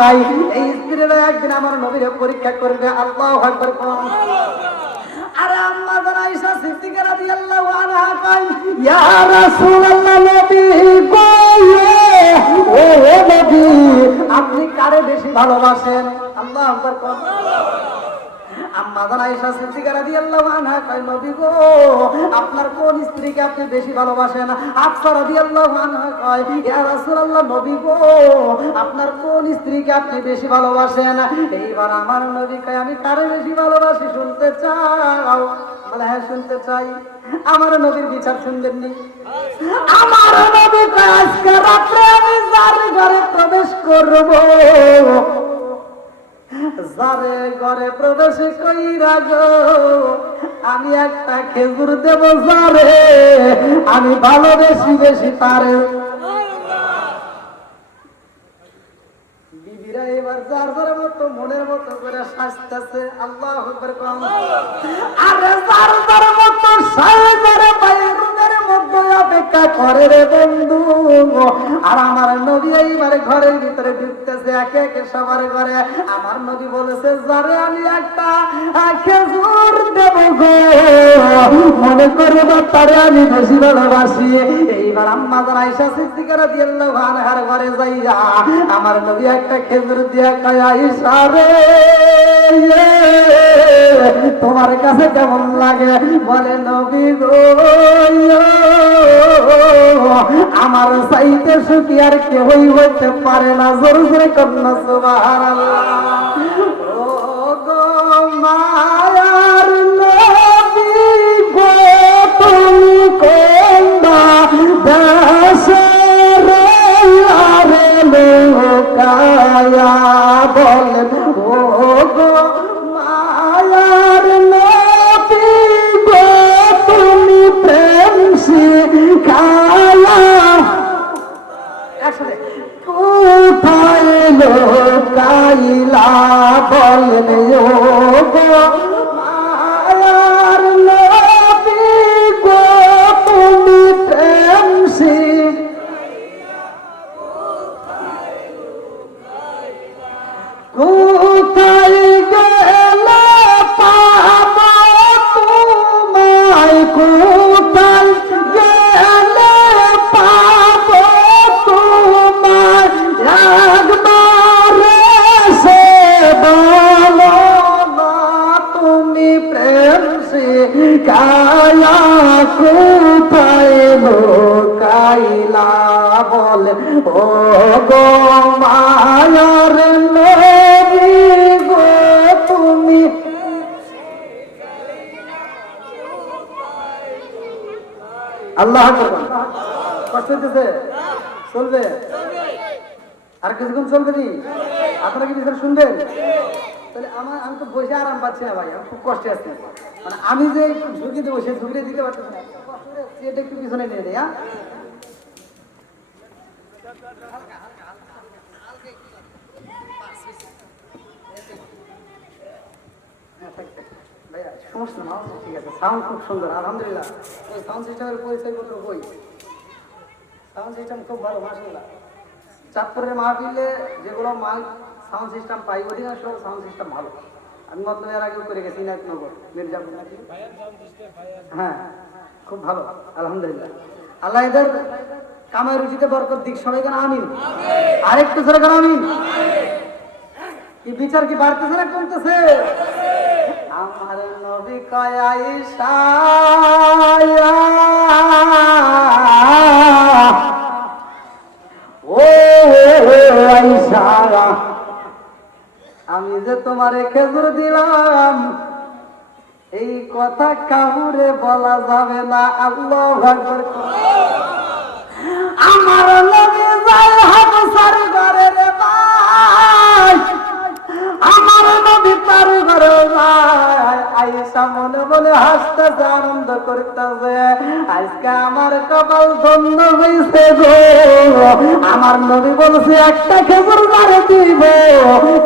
ভাই এই স্ত্রীরা একদিন আমার নবীরে পরীক্ষা করবে। আল্লাহু আকবার। আরে আম্মা জান আয়েশা সিদ্দিকা রাদিয়াল্লাহু আনহা কয় ইয়া রাসূলুল্লাহ নবী গো ও নবী আপনি কারে বেশি ভালোবাসেন? আল্লাহু আকবার। আম্মা জান আয়েশা সিদ্দিকা রাদিয়াল্লাহু আনহা কয় নবী গো আপনার কোন স্ত্রীকে আপনি বেশি ভালোবাসেন? হাফসা রাদিয়াল্লাহু আনহা কয় ইয়া রাসূলুল্লাহ নবী গো আপনার কোন স্ত্রীকে আপনি বেশি ভালোবাসেন? এইবার আমার নবী কয় আমি কারে বেশি ভালোবাসি শুনতে চাও? বলে হ্যাঁ শুনতে চাই। আমার নবীর বিচার শুনবেন নি? আমার নবী কয় আজকে রাতে আমি যার ঘরে প্রবেশ করব যারে ঘরে প্রবেশ কইরা গো আমি একটা খেজুর দেব যারে আমি ভালোবেসি বেশি তারে। বিবিরা এবার যার যার মতো মনের মতো করে সাজতেছে। আল্লাহু আকবার। আরে যার যার মতো সাজে বাইরের মধ্যে অপেক্ষা করে রে বন্ধু। আর আমার নবী এইবার ঘরের ভিতরে ঢুকতেছে একে একে সবার ঘরে। আমার নবী বলেছে যারে আমি একটা খেজুর দেব গো মনে করব তারে আমি বেশি ভালোবাসি। এইবার আম্মা জান আয়েশা সিদ্দিকা রাদিয়াল্লাহু আনহার ঘরে যাইয়া আমার নবী একটা খেজুর দিয়া কয় আয়েশা রে তোমার কাছে কেমন লাগে? বলে নবী গো আমার চাইতে সুখী আর কেউই হইতে পারে না। জোরে জোরে কন্যা সুবহানাল্লাহ। ও গো মায়ার নবী গো তুমি কোনটা দেশের আরে লোকায়া বলেন ও গো মায়ার নবী গো তুমি প্রেম শিখায়া কোথায় লোকাইলা বলেন ও গো মায়ার নবী গো তুমি প্রেম কোথায় গেলে পাবো তোমায়? কোথায় গেলে পাবো তোমায়? একবার সে বলো না তুমি প্রেম শিখায়া কোথায় লোকাইলা বলে ও গো মায়ার নবী গো তুমি। আল্লাহ কষ্ট হইতেছে? চলবে আর কিছুক্ষণ চলবে নি? আপনারা কি বিচার শুনবেন? তাহলে আমি তো বসে আরাম পাচ্ছি না ভাই, আমি খুব কষ্টে আছি। মানে আমি যে ঝুঁকি দেবো সে ঝুঁকিটা দিতে পারতেছি না। এটা একটু পিছনে নিয়ে নেই। সমস্যা না, ঠিক আছে। সাউন্ড খুব সুন্দর আলহামদুলিল্লাহ। সাউন্ড সিস্টেমের পরিচয় পত্র বই, সাউন্ড সিস্টেম খুব ভালো মাশাআল্লাহ। চাঁদপুরের মাহফিলে যেগুলো মাল সাউন্ড সিস্টেম পাই অধিকাংশ সাউন্ড সিস্টেম ভালো। আমি মতলব এর আগেও করে গেছি নায়কনগর মির্জাপুর নাকি, হ্যাঁ খুব ভালো আলহামদুলিল্লাহ। আল্লাহ এদের কামাই রুচিতে বরকত দিক। সবাই কেন আমিন? আরেকটু ধরে কেন আমিন? কি বিচার কি বাড়তেছে না কমতেছে? আমার নবী কয় আয়েশা ও আয়েশা আমি যে তোমারে খেজুর দিলাম এই কথা কাউরে বলা যাবে না। আল্লাহু আকবার। আমার নবী যায় হাফসার ঘরে রে ভাই, আমার নবী তার ঘরে যায়। আয়েশা মনে মনে হাসতেছে, আনন্দ করতেছে, আজকে আমার কপাল ধন্য হয়েছে গো। আমার নবী বলছে একটা খেজুর মারে দিব,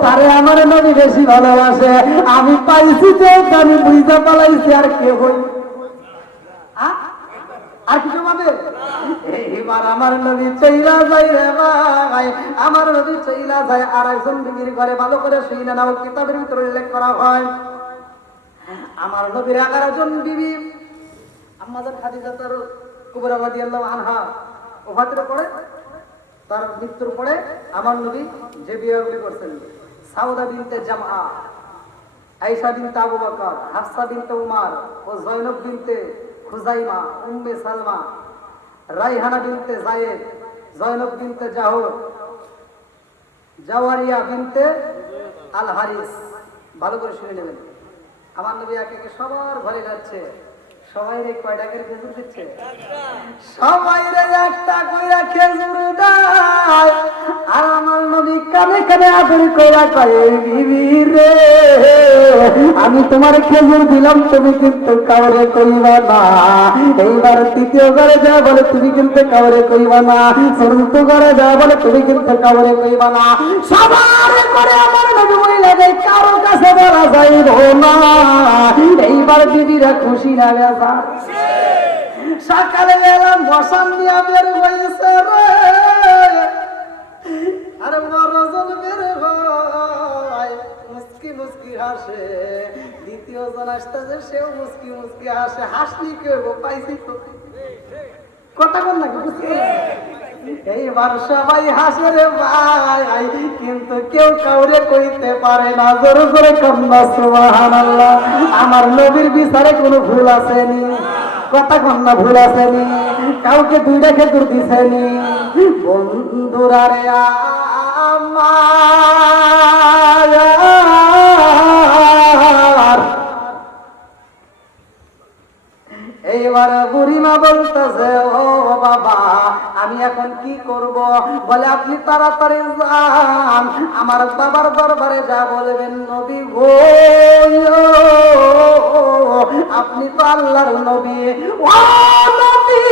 তারে আমার নবী বেশি ভালোবাসে। আমি পাইছি তো আমি বুঝতে পালাইছি আর কে হই। আর কিছু পাবে? এবার আমার নবী চইলা যায় রে ভাই, আমার নবী চইলা যায় আর একজন বিবির ঘরে। ভালো করে শুনে নাও, কিতাবের ভিতরে উল্লেখ করা হয় আমার নবীর 11 জন বিবি। আম্মাজান খাদিজা তার কুবরা রাদিয়াল্লাহু আনহা ওফাতের পরে, তার মৃত্যুর পরে আমার নবী যে বিয়েগুলি করছেন, সাউদা বিনতে জামআ, আয়েশা বিনতে আবু বকর, হাফসা বিনতে উমর ও জয়নব বিনতে খুজাইমা, উম্মে সালমা, রাইহানা বিনতে যায়েদ, জয়নব বিনতে জাহুর, জাওয়ারিয়া বিনতে আল হারিস। ভালো করে শুনে নেবেন, আমার নবী একে একে সবার ঘরে যাচ্ছে। সবাই রে কয়টা করে খেজুর দিচ্ছে? সবাই রে একটা কইরা খেজুর দেয়। আর আমার নবী কানে কানে আদর কইরা কয়, বিবি রে আমি তোমার খেজুর দিলাম, তুমি কিন্তু কাউরে কইবা না। এইবার তৃতীয় ঘরে যা বলে তুমি কিন্তু কাউরে কইবা না। চতুর্থ ঘরে যা বলে তুমি কিন্তু কাউরে কইবা না। সবার করে আমার নবী বইলা দেয়, কারো কাছে বলা যাইব না। এইবার বিবিরা খুশি না বেজা। সকালে বেলা বসান দিয়া বের হয়েছে রে, আরে মরজন বের হয়, মুস্কি মুস্কি হাসে। দ্বিতীয় জন আসতেছে, সেও মুস্কি মুস্কি হাসে। হাসলি কেউ পাইছি তো কথা বল নাকি? এইবার সবাই হাসে রে ভাই, কিন্তু কেউ কাউরে কইতে পারে না। জোর করে কান্না সুবহানাল্লাহ। আমার নবীর বিচারে কোনো ভুল আসেনি, কথা কন্যা ভুল আসেনি, কাউকে দুইটা খেতুর দিছেনি। বন্ধুরা রে আমার, এইবার বুড়িমা বলতেছে, ও বাবা আমি এখন কি করব? বলে আপনি তাড়াতাড়ি যান, আমার বাবার দরবারে যা বলবেন, নবী গো আপনি তো আল্লাহর নবী, ও নবী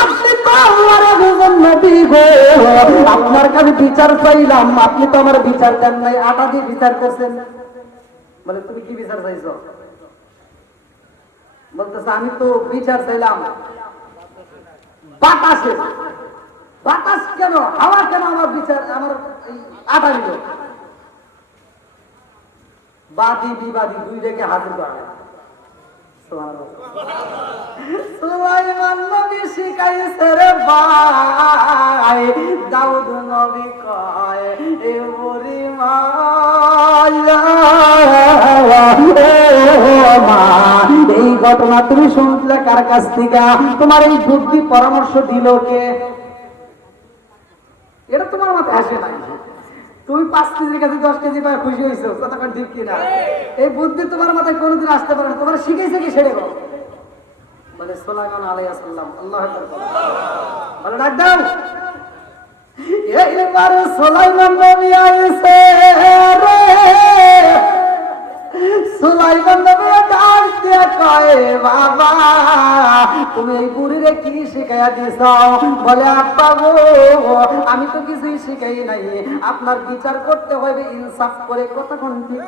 আপনি তো আল্লাহর একজন নবী গো, আপনার কাছে বিচার চাইলাম, আপনি তো আমার বিচার দেন নাই, আটা দিয়ে বিচার করছেন। বলে তুমি কি বিচার চাইছো? বলতেছে আমি তো বিচার চাইলাম বাতাসে। বাতাস কেন, হাওয়া কেন আমার বিচার, আমার আটা দিল? বাদী বিবাদী দুই রেখে হাজির করা। সুলাইমান নবী শিখাইছে রে ভাই, দাউদ নবী কয় এ বুড়ি মা এই ঘটনা তুমি শুনলে কার কাছ থেকে? তোমার এই বুদ্ধি পরামর্শ দিল কে? এটা তোমার মাথায় আসে নাই। তুমি 5 কেজির কাছে 10 কেজি পায় খুশি হয়েছো, কথা ঠিক কিনা? এই বুদ্ধি তোমার মাথায় কোনোদিন আসতে পারে না। তোমার শিখেছে কি সেরে গো? বলে সুলাইমান আলাইহিস সালাম, আল্লাহু আকবার বলে ডাক দাও। এইবার সুলাইমান নবী আইছে রে, সুলাইমান নবী ডাক দিয়া কয় বাবা তুমি এই বুড়িরে কি শিখাইয়া দিছ? বলে আব্বা গো আমি তো কিছুই শিখাই নাই, আপনার বিচার করতে হবে ইনসাফ করে, কতক্ষণ ঠিক?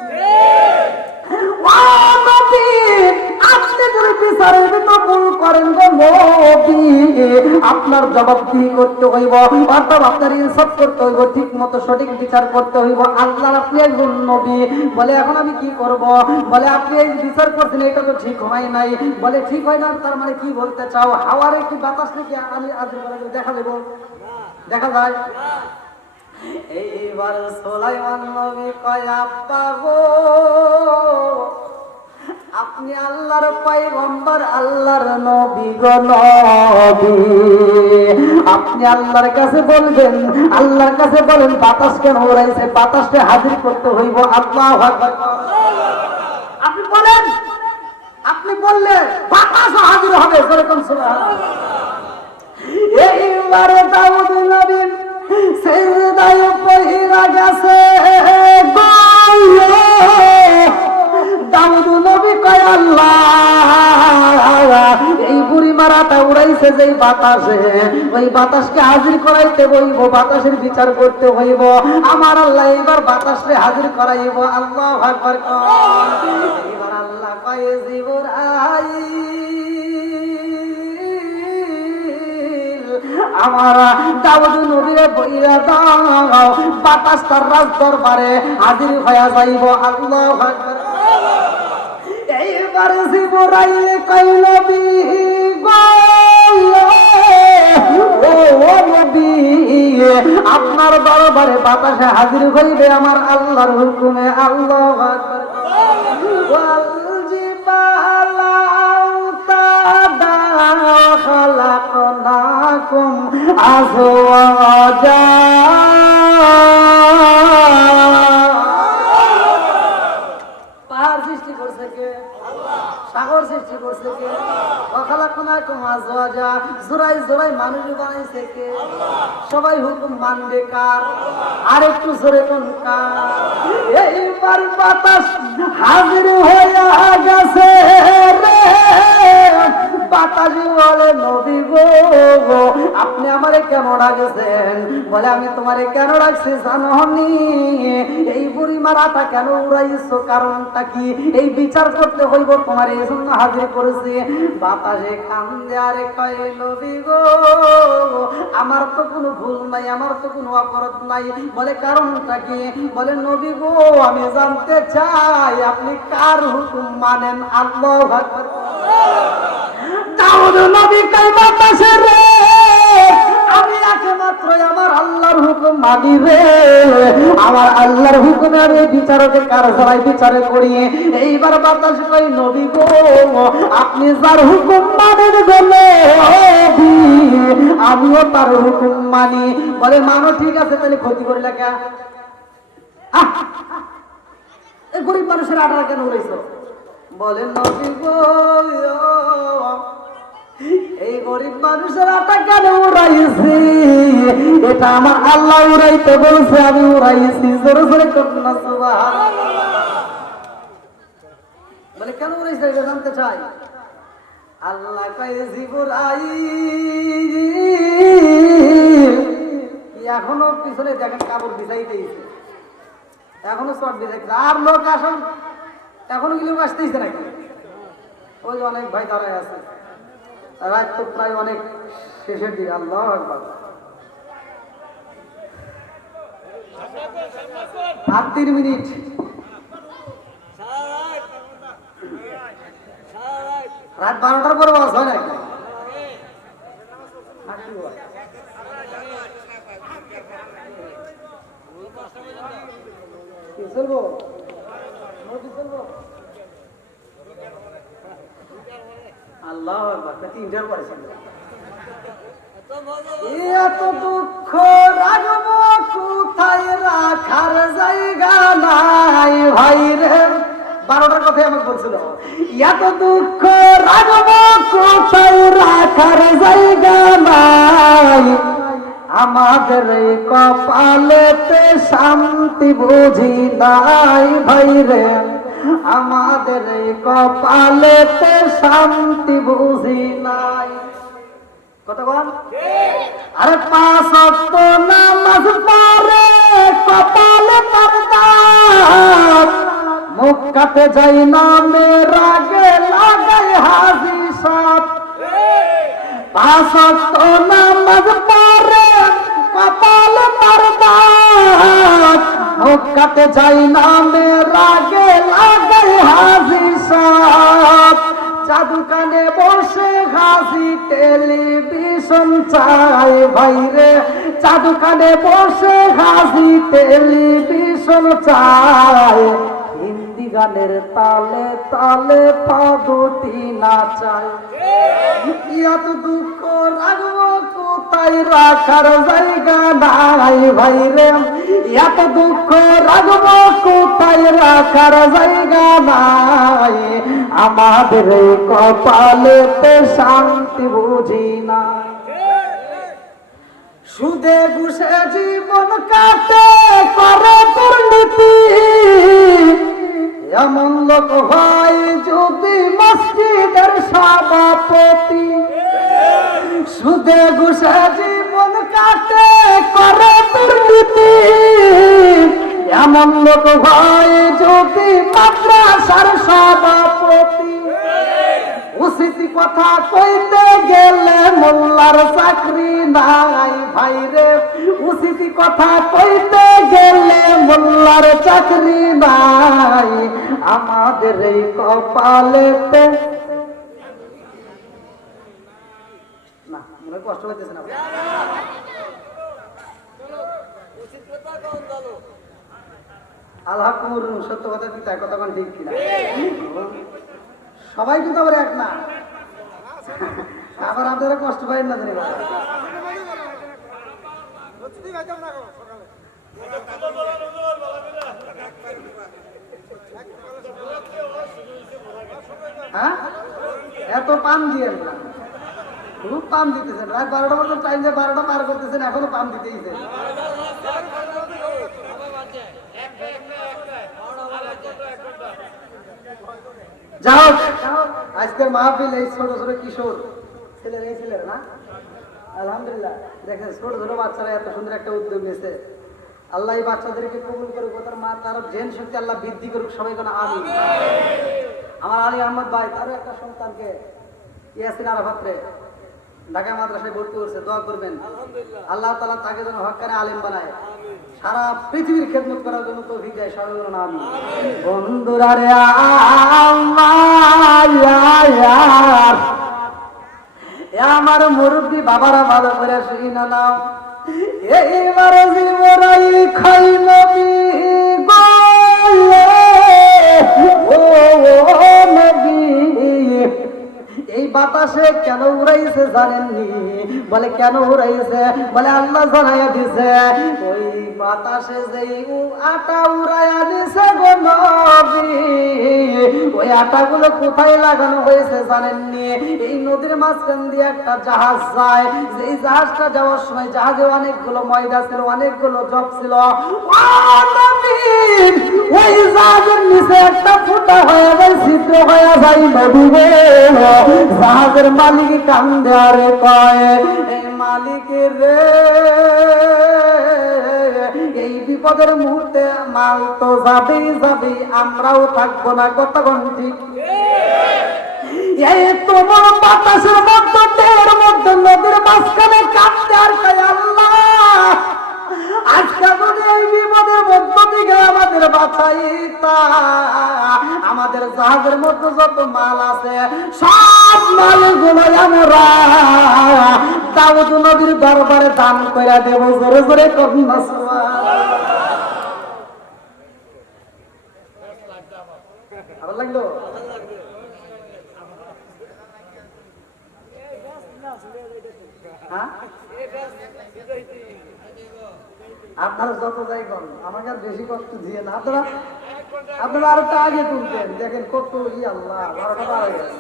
আপনি যদি বিচারের ভিতর ভুল করেন গো নবী, আপনার জবাবদিহি করতে হইব, অর্থাৎ আপনার ইনসাফ করতে হইব, ঠিক মতো সঠিক বিচার করতে হইব। আল্লাহর আপনি একজন নবী। বলে এখন আমি কি করব? বলে আপনি এই বিচার করছেন এটা তো ঠিক হয় নাই। বলে ঠিক হয় না তার মানে কি বলতে চাও? হাওয়ারে কি বাতাস নাকি দেখা দেব? দেখা যায়? এইবার সুলাইমান নবী কয় আব্বা গো আপনি আল্লাহর পয়গম্বর, আল্লাহর নবী গো নবী, আপনি আল্লাহর কাছে বলবেন, আল্লাহর কাছে বলেন বাতাস কেন উড়াইছে, বাতাসকে হাজির করতে হইব। আল্লাহু আকবার। আপনি বলেন, আপনি বললে বাতাসও হাজির হবে। যেরকম সুবহানাল্লাহ। এইবারে দাউদ নবী সিজদায় পড়িয়া গেছে। দাউদ নবী কয় আল্লাহ এই বুড়ি মারাটা উড়াইছে যেই বাতাসে, ওই বাতাসকে হাজির করাইতে হইব, বাতাসের বিচার করতে হইব। আমার আল্লাহ এইবার বাতাসকে হাজির করাইব। আল্লাহু আকবার। এইবার আল্লাহ কয় জিবরাইল আমার দাউদ নবীরে বইরা দাও বাতাস তার রাজ দরবারে হাজির হয়ে যাইব আল্লাহু আকবার এইবার জিবরাইল কই নবী গো ও নবী আপনার দরবারে বাতাসে হাজির হইবে আমার আল্লাহর হুকুমে আল্লাহু আকবার ওয়াল জিবালা উতাদা খালাকনাকুম আজওয়াজা পাহাড় সৃষ্টি করছে কে সাগর সৃষ্টি করছে কে খালাকনাকুম আজওয়াজা জোড়াই জোড়াই মানুষ বানাইছে কে সবাই হুকুম মানবে কার আর একটু জোরে কোন কার এইবার বাতাস হাজির হইয়া গেছে রে বাতাসি বলে নবী গো আপনি আমারে কেন ডাকছেন বলে আমি তোমারে কেন ডাকছি জাননি এই বুড়ি মারাটা কেন উড়াইছো কারণটা কি এই বিচার করতে হইব তোমার এই জন্য হাজির করেছি বাতাসে কান্দে আরে কয় নবী গো আমার তো কোনো ভুল নাই আমার তো কোনো অপরাধ নাই বলে কারণটা কি বলে নবী গো আমি জানতে চাই আপনি কার হুকুম মানেন আল্লাহু আকবার দাউদ নবী কই বাতাসে রে আমি একমাত্র আমার আল্লাহর হুকুম মানি রে আমার আল্লাহর হুকুমে আমি বিচারকে কার ছাড়াই বিচারে করি এইবার বাতাস কই নবী গো আপনি যার হুকুম মানেন বলে আমিও তার হুকুম মানি বলে মানো ঠিক আছে তাহলে ক্ষতি করি না কেন এই গরিব মানুষের আটারা কেন উড়াইছো বলেন নবী গো এই গরিব মানুষের আটা কেন উড়াইছি এটা আমার আল্লাহ উড়াইতে বলছে আমি উড়াইছি জোরে জোরে করুন না সুবহানাল্লাহ বলে কেন উড়াইছে এটা জানতে চাই আল্লাহ কয় জিবরাইল এখনো পিছনে দেখেন কাপড় ভিজাই দিয়েছে এখনো শর্ট ভিজাইছে আর লোক আসুন এখনো কি লোক আসতেইছে নাকি ওই অনেক ভাই দাঁড়ায় আছে রাত তো প্রায় অনেক শেষের দিকে আল্লাহু আকবার আর 3 মিনিট রাত 12টার পরে বাস হয় নাকি চলবো আল্লাহু আকবার 3টার পরে এত দুঃখ রাগব কোথায় রাখার জায়গা নাই ভাই রে 12টার কথাই আমাকে বলছিল এত দুঃখ রাগব কোথায় রাখার জায়গা নাই আমাদের কপালেতে শান্তি বুঝি নাই ভাই রে আমাদের কপালেতে শান্তি বুঝি নাই কথা বল আরে 5 ওয়াক্ত নামাজ পড়ে কপালে পর্দা মুখ কাটে যাই না মেরা গে লাগাই হাজি সাপ 5 ওয়াক্ত নামাজ পড়ে কপালে পর্দা মুখ কাটে যাই না মেরা গে লাগাই হাজি সাপ জাদু কানে বসে হাসি টেলিভিশন চাই ভাই রে জাদু কানে বসে হাসি টেলিভিশন চাই হিন্দি গানের তালে তালে পা দুটি নাচাই এত দুঃখ রাখবো কোথায় রাখার জায়গা নাই ভাই রে এত দুঃখ রাখবো কোথায় রাখার জায়গা নাই আমাদের কপালেতে শান্তি বুঝি না সুদে ঘুষে জীবন কাটে করে দুর্নীতি এমন লোক হয় যদি মসজিদের সভাপতি সুদে ঘুষে জীবন কাটে করে দুর্নীতি এমন লোক হয় যদি মাদ্রাসার সভাপতি উচিত কথা কইতে গেলে মোল্লার চাকরি নাই ভাইরে, উচিত কথা কইতে গেলে মোল্লার চাকরি নাই, আমাদের এই কপালেতে না মনে কষ্ট হইতেছে না। আল্লাহ কুমুর সত্য কথা কি তাই কথা ঠিক কিনা? সবাই কিন্তু আবার এক না, আবার আপনারা কষ্ট পাইন না জানি কথা। হ্যাঁ এত পান দিয়ে না, খুব পান দিতেছেন, রাত 12টা পর্যন্ত টাইম যে 12টা পার করতেছেন, এখনো পান দিতেইছেন। যাও আজকের মাহফিল এই ছোট ছোট কিশোর ছেলের এই ছেলের না, আলহামদুলিল্লাহ দেখেন ছোট ছোট বাচ্চারা এত সুন্দর একটা উদ্যোগ নিয়েছে। আল্লাহ এই বাচ্চাদেরকে কবুল করুক, তার মা তার জেন শক্তি আল্লাহ বৃদ্ধি করুক, সবাই কোনো আমিন। আমার আলী আহমদ ভাই তারও একটা সন্তানকে ইয়াসিন আরাফাতরে ঢাকা মাদ্রাসায় ভর্তি করছে, দোয়া করবেন আল্লাহ তাআলা তাকে যেন হক্কানে আলেম বানায়, সারা পৃথিবীর খেদমত করার জন্য তৌফিক দেয়, সবাই বলুন আমিন। বন্ধুরা রে আমার মুরব্বী বাবারা ভালো করে শুনে নাও, এইবার জীবনাই খাই নবী ও নবী, এই বাতাসে কেন উড়াইছে জানেননি? বলে কেন উড়াইছে? বলে আল্লাহ জানাইয়া দিছে, ওই বাতাসে যেই আটা উড়াইয়া দিছে গো নবী, ওই আটাগুলো কোথায় লাগানো হয়েছে জানেননি? এই নদীর মাঝখান দিয়ে একটা জাহাজ যায়, যেই জাহাজটা যাওয়ার সময় জাহাজে অনেকগুলো ময়দা ছিল, অনেকগুলো জব ছিল, ওই জাহাজের নিচে একটা ফুটা হয়ে যায়, ছিদ্র হয়ে যায় নদী গো। জাহাজের মালিক কান্দে আরে কয়, এই মালিকের রে এই বিপদের মুহূর্তে মাল তো যাবেই যাবে, আমরাও থাকবো না, কতক্ষণ ঠিক? এই তোমার বাতাসের মধ্যে ঢেউয়ের মধ্যে নদীর মাঝখানে কাঁদতে আর কয় আল্লাহ আজকে যদি এই বিপদের মধ্য থেকে আমাদের বাঁচাইতা, আমাদের জাহাজের মধ্যে যত মাল আছে সব মালগুলো আমরা দাউদ নবীর দরবারে দান করে দেব। জোরে জোরে কন্যা ভালো লাগলো? আপনারা যত যাই করেন আমাকে আর বেশি কষ্ট দিয়ে না, আপনারা আরো আগে তুলতেন, দেখেন কত ই আল্লাহ 12টা পার হয়ে গেছে।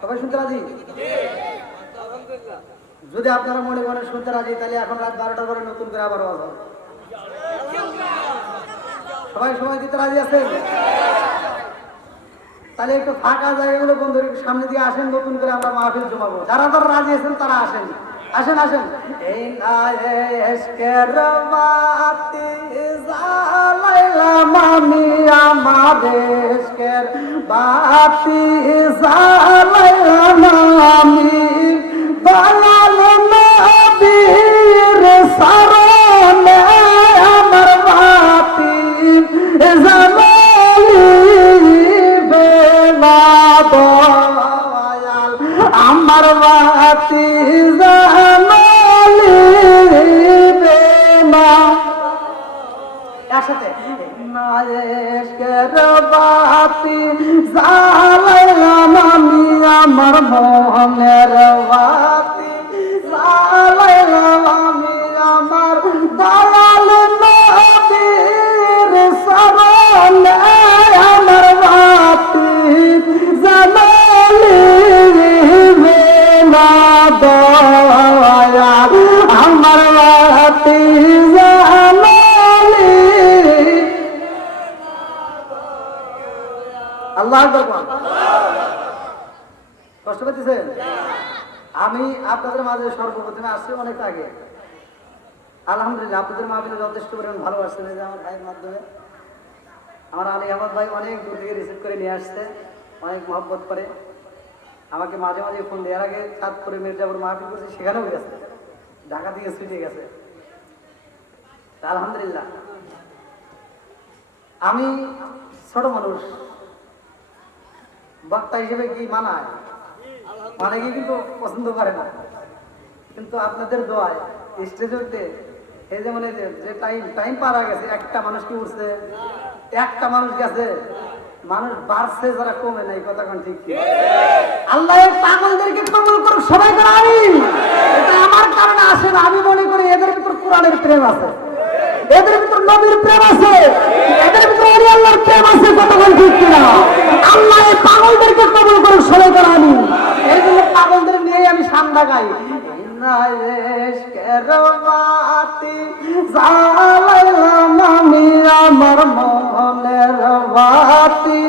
সবাই শুনতে রাজি? যদি আপনারা মনে করেন শুনতে রাজি, তাহলে এখন রাত 12টার পরে নতুন করে আবার আওয়াজ হবে। সবাই সময় দিতে রাজি আছেন? তাহলে একটু ফাঁকা জায়গাগুলো বন্ধু সামনে দিয়ে আসেন, নতুন করে আমরা মাহফিল জমাবো। যারা যারা রাজি আছেন তারা আসেন, আসেন আসেন। এই জ্বালাইলাম আমি আমাদের বাতি, জ্বালাইলাম আমি দয়াল নবীর শরণে আমার বাতি জ্বালাইবে না দয়াল, আমার বাতি জ্বালাইবে না। একসাথে নায়েকের বাতি জ্বালাইলাম আমি আমার মনের বাতি, জ্বালাইলাম আমি আমার দয়াল নবীর শরণে আমার বাতি জ্বালাইবে না দয়াল, আমার বাতি আল্লাহ। কষ্ট পেতেছেন? আমি আপনাদের মাঝে সর্বপ্রথমে আসছি অনেক আগে, আলহামদুলিল্লাহ আপনাদের মাহফিলে যথেষ্ট পরিমাণ ভালোবাসছেন যে আমার ভাইয়ের মাধ্যমে। আমার আলী আহমদ ভাই অনেক দূর থেকে রিসিভ করে নিয়ে আসছে, অনেক মহব্বত করে আমাকে। মাঝে মাঝে ফোন দেওয়ার আগে চাঁদপুরে মির্জাপুর মাহফিল করছে, সেখানেও গেছে, ঢাকা থেকে ছুটে গেছে। আলহামদুলিল্লাহ। আমি ছোট মানুষ, বক্তা হিসেবে কি মানায়, অনেকে কিন্তু পছন্দ করে না, কিন্তু আপনাদের দোয়ায় স্টেজে উঠতে এই যেমন যে টাইম পার হয়ে গেছে, একটা মানুষ কি উঠছে, একটা মানুষ গেছে, মানুষ বাড়ছে, যারা কমে নাই। কথা কোন ঠিক? আল্লাহ পাগলদেরকে কবুল করুক, সবাই করে আমিন। এটা আমার কারণে আসে না, আমি মনে করি এদের ভিতর কোরআনের প্রেম আছে, এদের ভিতর নবীর প্রেম আছে, এদের ভিতর ওলি আল্লাহর প্রেম আছে। কথা কোন ঠিক কিনা? আল্লাহ এই পাগলদেরকে কবুল করুক, সবাই করে আমিন। এই জন্য পাগলদের নিয়ে আমি সান্দা গাই। আমি আমার মনের বাতি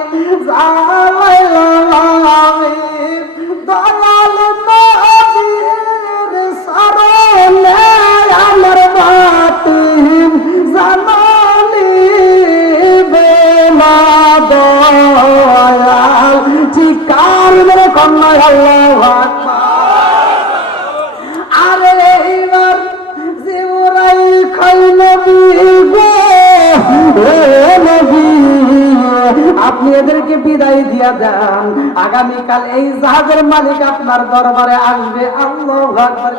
জ্বালাইলাম, আমি দয়াল নবীর শরণে আমার বাতি জ্বালাইবে না দয়াল। চিৎকার মেরে কন্যা আল্লাহু আকবার। আপনি এদেরকে বিদায় দিয়া দেন, আগামীকাল এই জাহাজের মালিক আপনার দরবারে আসবে। আল্লাহু আকবার।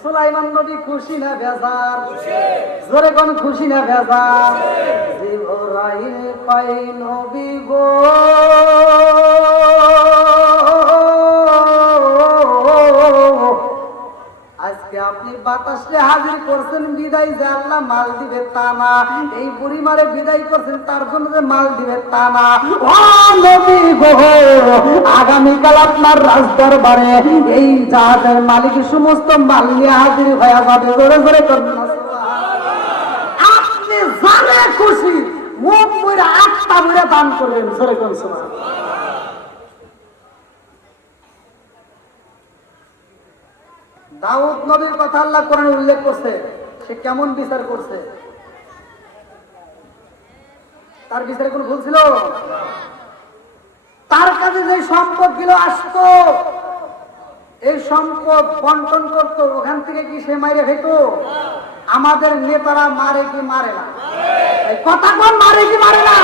সুলাইমান নবী খুশি না বেজার? জোরে কোন খুশি না বেজার? জিবরাইল কয় নবী গো, আজকে আপনি বাতাসে হাজির করছেন বিদায় যে আল্লাহ মাল দিবে তা না, এই পরিবারে বিদায় করছেন তার জন্য যে মাল দিবে তা না। ও নবী গো, আগামীকাল আপনার রাজদরবারে এই জাহাজের মালিক সমস্ত মাল নিয়ে হাজির হয়ে যাবে। জোরে জোরে করুন আপনি জানে খুশি মুখ বইরা আটটা বইরা দান করবেন। জোরে করুন সুবহানাল্লাহ। দাউদ নবীর কথা আল্লাহ কোরআনে উল্লেখ করছে, সে কেমন বিচার করছে, তার বিচারে কোন ভুল ছিল? তার কাছে যে সম্পদ গুলো আসতো, এই সম্পদ বন্টন করতো, ওখান থেকে কি সে মাইরে খেত? আমাদের নেতারা মারে কি মারে না? কথা কোন মারে কি মারে না?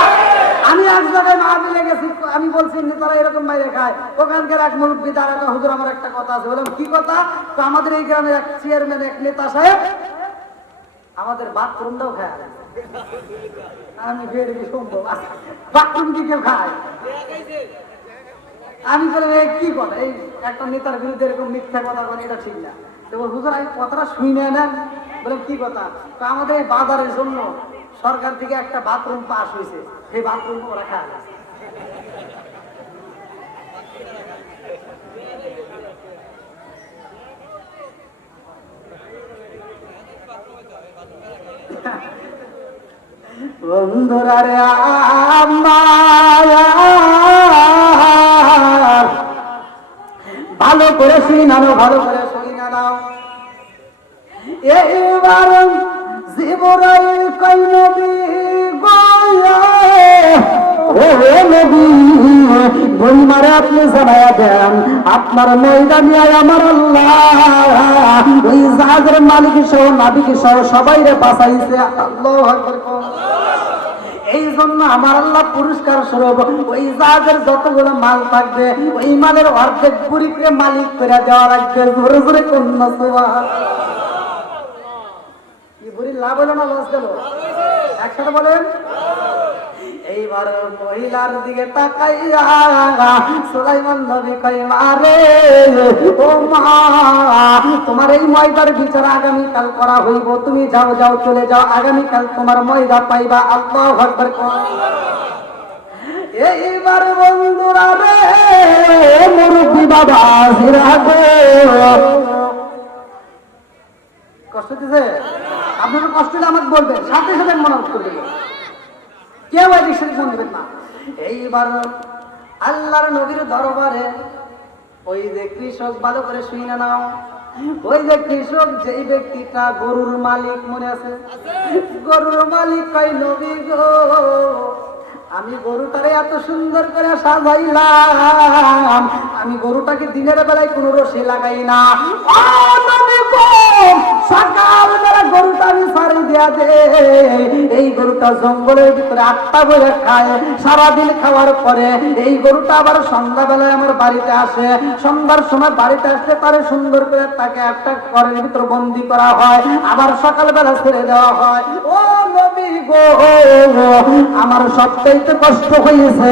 আমি এক জায়গায় মাহফিলে গেছি, আমি বলছি নেতারা এরকম মাইরে খায়। ওখানকার এক মুরব্বী তার একটা হুজুর, আমার একটা কথা আছে। বললাম কি কথা? তো আমাদের এই গ্রামের এক চেয়ারম্যান, এক নেতা সাহেব আমাদের বাথরুমটাও খায়। আমি ফের কি সম্ভব? বাথরুম কি কেউ খায়? আমি বললাম এই কি কথা, এই একটা নেতার বিরুদ্ধে এরকম মিথ্যা কথা বলে, এটা ঠিক না। তো হুজুর আমি কথাটা শুনে নেন। বললাম কি কথা? তো আমাদের এই বাজারের জন্য সরকার থেকে একটা বাথরুম পাস হয়েছে, সেই বাথরুম ওরা খায়। বন্ধুরা রে আমার, ভালো করে শুনি না, ভালো করে শুনি না। এইবার জিবরাইল কয় নবী গো, ও নবী গরিমারে আপনি জানায়া দেন আপনার ময়দানে আমার আল্লাহ ওই জাহাজের মালিক সহ নাবিক সহ সবাই রে বাঁচাইছে। আল্লাহু আকবার। এই জন্য আমার আল্লাহ পুরস্কার স্বরূপ ওই জাহাজের যতগুলো মাল থাকবে ওই মালের অর্ধেক পুরীকে মালিক করে দেওয়া লাগবে। জোরে জোরে কন্যা সুবহানাল্লাহ। কি বুড়ি লাভ হলো না লস গেল? একসাথে বলেন। এইবার মহিলার দিকে তাকাইয়া সুলাইমান নবী কয় মারে ও মা, তোমার এই ময়দার বিচার আগামীকাল করা হইব, তুমি যাও যাও চলে যাও, আগামীকাল তোমার ময়দা পাইবা। আল্লাহু আকবার। এইবার বন্ধুরা রে মুরব্বি বাবা জিরা গো, কষ্ট দিছে আপনার? কষ্ট দিলে আমাকে বলবেন, সাথে সাথে মনে করবেন, কেউ এই বিষয়ে মন দেবেন না। এইবার আল্লাহর নবীর দরবারে ওই যে কৃষক, ভালো করে শুনে নাও, ওই যে কৃষক, যেই ব্যক্তিটা গরুর মালিক, মনে আছে? গরুর মালিক কয়, নবী গো, আমি গরুটারে এত সুন্দর করে সাজাইলাম, আমি গরুটাকে দিনের বেলায় কোনো রশি লাগাই না। সকালবেলা গরুটা আমি ছাড়ি দিয়া দে, এই গরুটা জঙ্গলের ভিতরে 8টা বইয়ে খায়, সারাদিন খাওয়ার পরে এই গরুটা আবার সন্ধ্যাবেলায় আমার বাড়িতে আসে। সন্ধ্যার সময় বাড়িতে আসলে তারে সুন্দর করে তাকে একটা ঘরের ভিতর বন্দি করা হয়, আবার সকালবেলা ছেড়ে দেওয়া হয়। ও নবী গো, আমার সবচাইতে কষ্ট হয়েছে,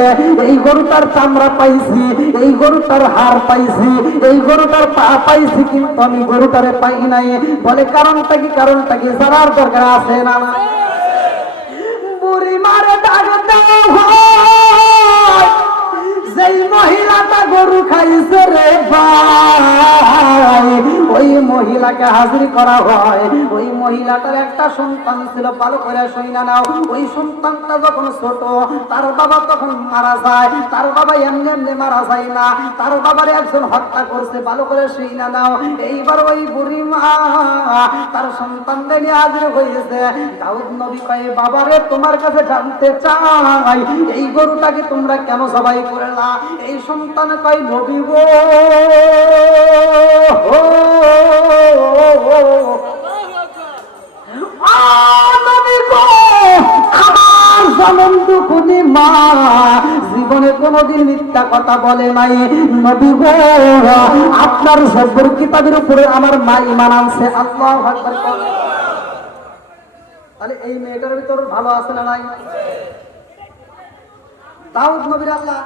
এই গরুটার চামড়া পাইছি, এই গরুটার হাড় পাইছি, এই গরুটার পা পাইছি, কিন্তু আমি গরুটারে পাই নাই। বলে কারণটা কি? কারণটা কি জানার দরকার আছে না? বুড়ি মারে ডাক দেওয়া হয়, যেই মহিলাটা গরু খাইছে রে ভাই, ওই মহিলাকে হাজির করা হয়। ওই মহিলাটার একটা সন্তান ছিল, ভালো করে শুইনা নাও। ওই সন্তানটা যখন ছোট, তার বাবা তখন মারা যায়। তার বাবা এমনি এমনি মারা যায় না, তার বাবার একজন হত্যা করছে, ভালো করে শুইনা নাও। এইবার ওই বুড়ি মা তার সন্তানদের নিয়ে হাজির হয়েছে। দাউদ নবী কয়, বাবারে তোমার কাছে জানতে চাই, এই গরুটাকে তোমরা কেন জবাই করলা? এই সন্তান কয়, নবী গো, আমার জনম দুঃখী মা জীবনে কোনদিন মিথ্যা কথা বলে নাই। নবী গো, আপনার সবর কিতাবের উপরে আমার মা ঈমান আনছে। আল্লাহু আকবার। তাহলে এই মেয়েটার ভিতর ভালো আছে না নাই? দাউদ নবীর আল্লাহ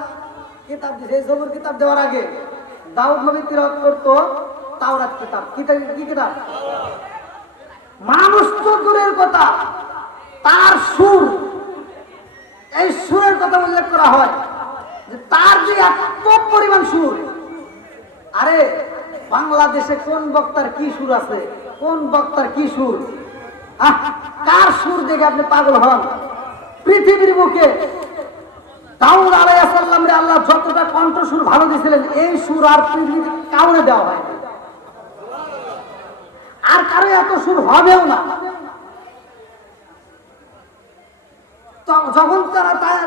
কিতাব দিয়েছে। এই জবর কিতাব দেওয়ার আগে দাউদ নবী তিলাওয়াত করতো তাওরাত কিতাব। কি কিতাব? মানুষ তো দূরের কথা, তার সুর, এই সুরের কথা উল্লেখ করা হয় যে তার যে এত পরিমাণ সুর। আরে বাংলাদেশে কোন বক্তার কি সুর আছে, কোন বক্তার কি সুর, কার সুর দেখে আপনি পাগল হন? পৃথিবীর বুকে দাউদ আলাইহিস সালাম রে আল্লাহ যতটা কণ্ঠ সুর ভালো দিয়েছিলেন, এই সুর আর পৃথিবীতে কাউরে দেওয়া হয় না, আর কারো এত সুর হবেও না। যখন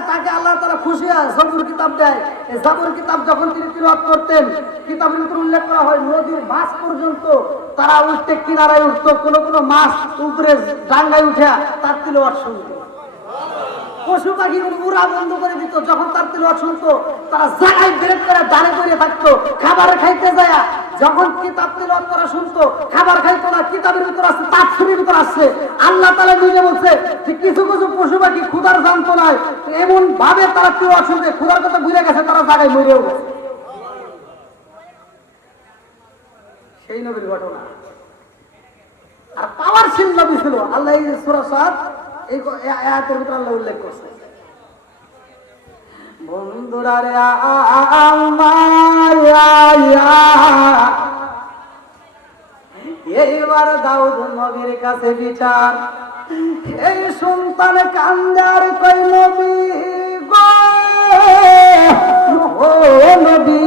তাকে আল্লাহ তাআলা খুশি হয় জবর কিতাব দেয়। এই জবর কিতাব যখন তিনি তিলাওয়াত করতেন, কিতাবের ভিতরে উল্লেখ করা হয় নদীর মাছ পর্যন্ত তারা উঠতে কিনারায় উঠতো, কোন কোন মাছ উপরে ডাঙ্গায় উঠে তার তিলাওয়াত শুনতো। পশু পাখি উড়া বন্ধ করে দিত, যখন তার তিলাওয়াত শুনতো তারা জায়গায় ব্রেক করে দাঁড়িয়ে করে থাকতো। খাবার খাইতে যায় যখন কিতাব তিলাওয়াত করা শুনতো, খাবার খাইতো না, কিতাবের ভিতর আছে, তাফসীরের ভিতর আছে। আল্লাহ তাআলা নিজে বলছে যে কিছু কিছু পশু পাখি ক্ষুধার জানতো না, এমন ভাবে তারা তিলাওয়াত শুনতে ক্ষুধার কথা ভুলে গেছে, তারা জায়গায় মরেও গেছে। সেই নবীর ঘটনা। আর পাওয়ারশীল নবী ছিল। আল্লাহ এই সূরা সাদ এই আয়াতের ভিতরে আল্লাহ উল্লেখ করছে। বন্ধুরা রে এইবার দাউদ নবীর কাছে বিচার। এই সন্তান কান্দার কই, নবী গো, ও নবী,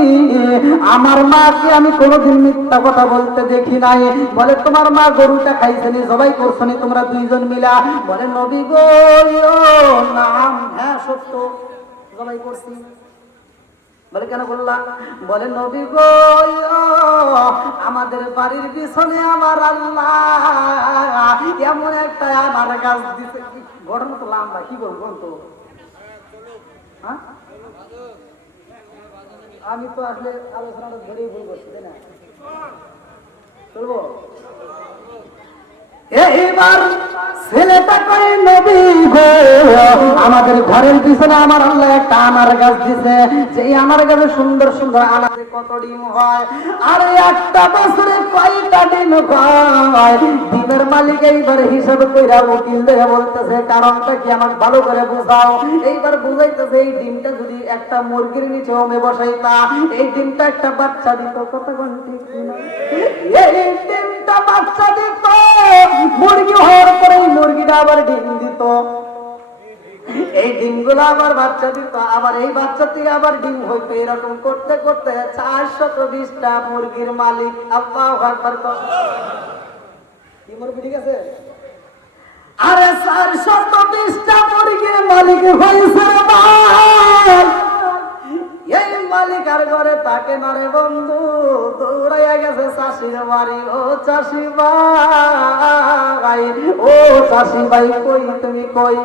আমার মাকে আমি কোনোদিন মিথ্যা কথা বলতে দেখি নাই। বলে তোমার মা গরুটা খাইছেনি, জবাই করছনি তোমরা দুইজন মিলা? বলে নবী গো, নাম, হ্যাঁ সত্য, জবাই করছি। বলে কেন বললাম? বলে নবী গো, আমাদের বাড়ির পিছনে আমার আল্লাহ এমন একটা আমার গাছ দিতে। ঘটনা তো লম্বা, কি বলবো তো, হ্যাঁ আমি তো আসলে আলোচনাটা ধরেই ভুল করছি, তাই না? চলবো। এইবার ছেলেটা কয়, নবী গো, আমাদের ঘরের পিছনে আমার আল্লাহ একটা আনার গাছ দিছে, যেই আনার গাছে সুন্দর সুন্দর আনারে কত ডিম হয়, আর একটা বছরে কয়টা ডিম হয়? ডিমের মালিক এইবার হিসাব কইরা উকিল দেখে বলতেছে, কারণটা কি আমাকে ভালো করে বুঝাও। এইবার বুঝাইতেছে, এই ডিমটা যদি একটা মুরগির নিচে ওমে বসাইতা, এই ডিমটা একটা বাচ্চা দিত। কতক্ষণ ঠিক কিনা? এই ডিমটা বাচ্চা দিত, মুরগি হওয়ার পরে মুরগিটা আবার ডিম দিত। এই ডিমগুলো আবার বাচ্চা দিত, আবার এই বাচ্চা থেকে আবার ডিম হইতো। এরকম করতে করতে 420টা মুরগির মালিক। আল্লাহু আকবার। কি মুরগি ঠিক আছে? আরে 420টা মুরগির মালিক হয়েছে ভাই। এই মালিকার ঘরে তাকে মারে বন্ধু, দৌড়াইয়া গেছে চাষির বাড়ি। ও চাষি ভাই, ও চাষি ভাই, কই তুমি কই?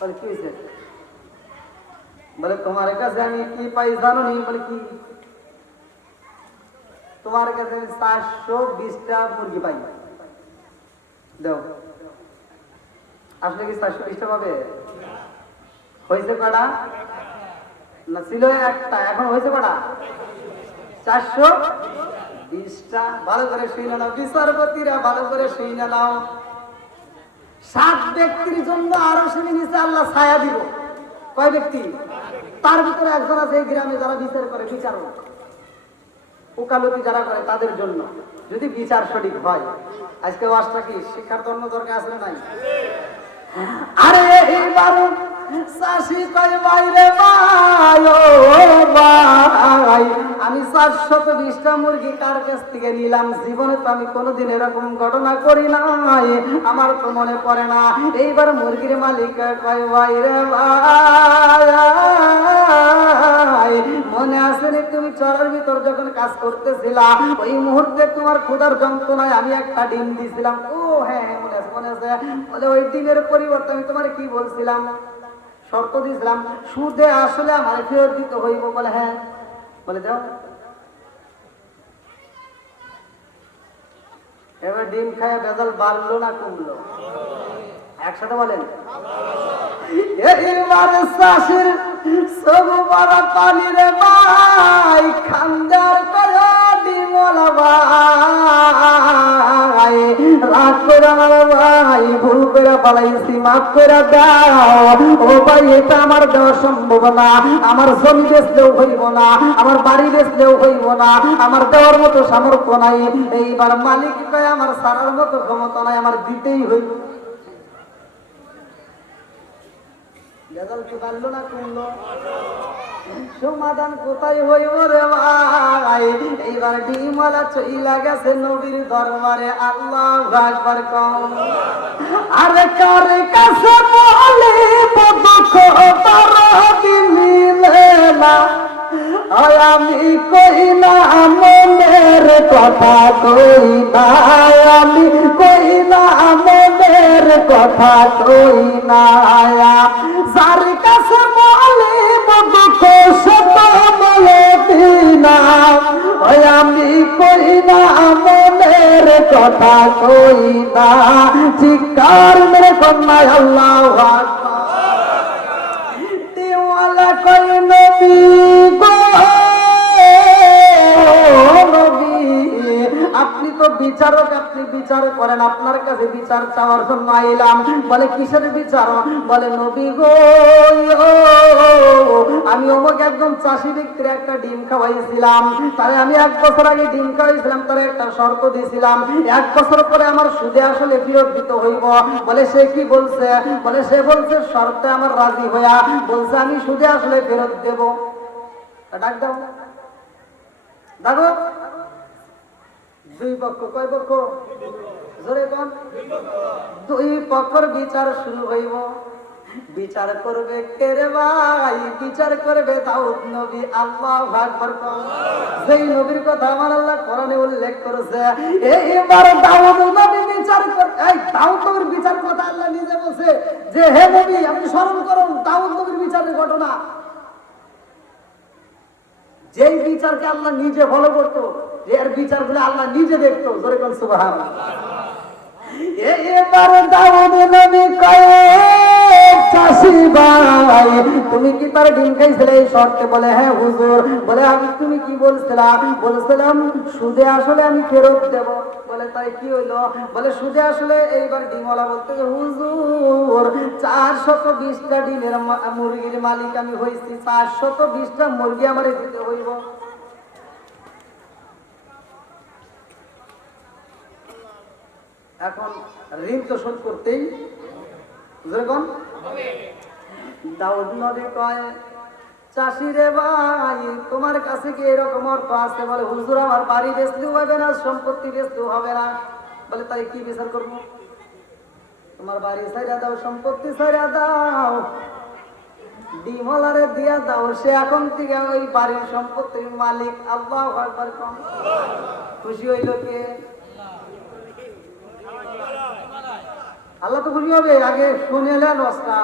বলে কি হয়েছে? বলে তোমার কাছে আমি কি পাই জানো নি? বলে কি? তোমার কাছে আমি 420টা মুরগি পাই। দাও। আসলে কি 420টা পাবে? হয়েছে কটা? না ছিল একটা, এখন হয়েছে কটা? 420টা। ভালো করে শুনে নাও বিচারপতিরা, ভালো করে শুনে নাও। 7 ব্যক্তির জন্য আরো শুনে নিচে আল্লাহ ছায়া দিব। কয় ব্যক্তি? তার ভিতরে একজন আছে এই গ্রামে যারা বিচার করে, বিচারক, ওকালতি যারা করে তাদের জন্য, যদি বিচার সঠিক হয়। আজকে ওয়াজটা কি শিক্ষার জন্য দরকার আছে নাই? আরে এইবার চাষি কয় বাইরে ভাই, ও ভাই, আমি 420টা মুরগি কার কাছ থেকে নিলাম? জীবনে তো আমি কোনোদিন এরকম ঘটনা করি নাই, আমার তো মনে পড়ে না। এইবার মুরগির মালিক কয় বাইরে ভাই, মনে আছে নি তুমি চরের ভিতর যখন কাজ করতেছিলা, ওই মুহূর্তে তোমার ক্ষুধার যন্ত্রণায় আমি একটা ডিম দিয়েছিলাম? ও হ্যাঁ হ্যাঁ মনে আছে, মনে আছে। বলে ওই ডিমের পরিবর্তে আমি তোমার কি বলছিলাম? শর্ত দিয়েছিলাম, সুদে আসলে আমার ফেরত দিতে হইব। বলে হ্যাঁ। বলে দাও। এবার ডিম খায় ভেজাল বাড়লো না কমলো? একসাথে বলেন। এইবার চাষির সব বড় পানি রে ভাই, খান্দার কয়া ডিমলা ভাই, রাগ করে আমার ভাই, ভুল করে পালাইছি, মাফ করে দাও। ও ভাই, এটা আমার দেওয়া সম্ভব না। আমার জমি বেচলেও হইব না, আমার বাড়ি বেচলেও হইব না, আমার দেওয়ার মতো সামর্থ্য নাই। এইবার মালিক কয় আমার সারার মতো ক্ষমতা নাই, আমার দিতেই হইব। ভেজাল কি বাড়লো না কমলো? সমাধান কোথায় হইব রে ভাই? এইবার ডিমওয়ালা চইলা গেছে নবীর দরবারে। আল্লাহু আকবার কম। আরে কার কাছে বলে দুঃখ দরদি মিলে না, আমি কই না মনের কথা, কই না আমি, কই না মনের কথা, কই না। যার কাছে বলে দুঃখ সে তো বলে দিনা, আমি কই না মনের কথা, কই না। চিৎকার মেরে কন্যা আল্লাহু আকবার। দেওয়ালা কই নবী গো, নবী আপনি তো বিচারক, আপনি বিচার করেন, আপনার কাছে বিচার চাওয়ার জন্য আইলাম। বলে কিসের বিচার? বলে নবী গো, আমি অমুক একদম চাষি ব্যক্তির একটা ডিম খাওয়াইছিলাম, তাই আমি 1 বছর আগে ডিম খাওয়াইছিলাম, তার একটা শর্ত দিয়েছিলাম, 1 বছর পরে আমার সুদে আসলে ফেরত দিতে হইব। বলে সে কি বলছে? বলে সে বলছে শর্তে আমার রাজি হইয়া বলছে আমি সুদে আসলে ফেরত দেব। ডাক দাও, দেখো 2 পক্ষ। কয় পক্ষ? জোরে কোন? 2 পক্ষের বিচার শুরু হইব। বিচার করবে কে রে ভাই? বিচার করবে দাউদ নবী। আল্লাহু আকবার। যেই নবীর কথা আমার আল্লাহ কোরআনে উল্লেখ করেছে, এইবার দাউদ নবী বিচার করে। এই দাউদ নবীর বিচার কথা আল্লাহ নিজে বলছে যে হে নবী আপনি স্মরণ করুন দাউদ নবীর বিচারের ঘটনা। যেই বিচারকে আল্লাহ নিজে ফলো করতো, এর বিচারগুলো আল্লাহ নিজে দেখতো। জোরে কোন সুবহানাল্লাহ। এবার দাউদ নবী কয় চাষি ভাই তুমি কি তার ডিম খাইছিলে এই শর্তে? বলে হ্যাঁ হুজুর। বলে আমি তুমি কি বলছিলাম? বলছিলাম সুদে আসলে আমি ফেরত দেব। বলে তাই কি হইলো? বলে সুদে আসলে। এইবার ডিমওয়ালা বলতে হুজুর 420টা ডিমের মুরগির মালিক আমি হইছি, 420টা মুরগি আমারে দিতে হইব। এখন ঋণ তো শোধ করতেই দাউদ নবী কয়, চাষি রে ভাই, তোমার কাছে কি এরকম অর্থ আছে? বলে, হুজুর আমার বাড়ি বেচতেও হবে না, সম্পত্তি বেচতেও হবে না। বলে, তাই কি বিচার করবো? তোমার বাড়ি ছাইড়া দাও, সম্পত্তি ছাইড়া দাও, ডিমলারে দিয়া দাও, সে এখন থেকে ওই বাড়ির সম্পত্তির মালিক। আল্লাহু আকবার। খুশি হইল কে? আল্লাহ তো খুশি হবে। আগে শুনেলেন লসটা,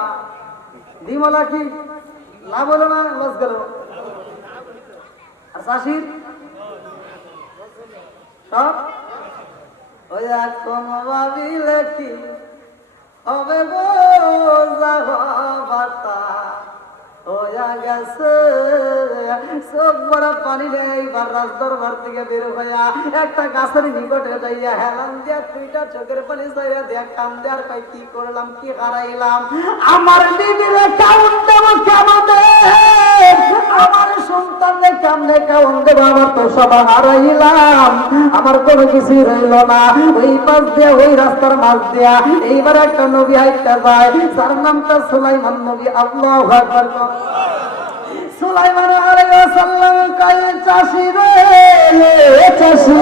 ডিমলা কি লাভ হলো না লস গেল? আর চাষির সব ওই এখন ভাবিলে কি হবে বোঝা বাতা হইয়া গেছে, সব বড় পানি নেই। এইবার রাজদরবার থেকে বের হইয়া একটা গাছের নিকটে যাইয়া হেলান দিয়া দুইটা চোখের পানি চাইয়া দিয়া কান দেয়ার কই, কি করলাম, কি হারাইলাম? আমার বিবিরে কাউন দেব কেমনে, আমার সন্তানকে কেমনে কাউন দেব? আমার তো সব হারাইলাম, আমার কোনো কিছুই রইল না। ওই পাশ দিয়া, ওই রাস্তার মাঝ দিয়া এইবার একটা নবী হাইটা যায়, তার নামটা সুলাইমান নবী। আল্লাহু আকবার। সুলাইমান আলাইহিস সালাম কয়, চাষি রে চাষি,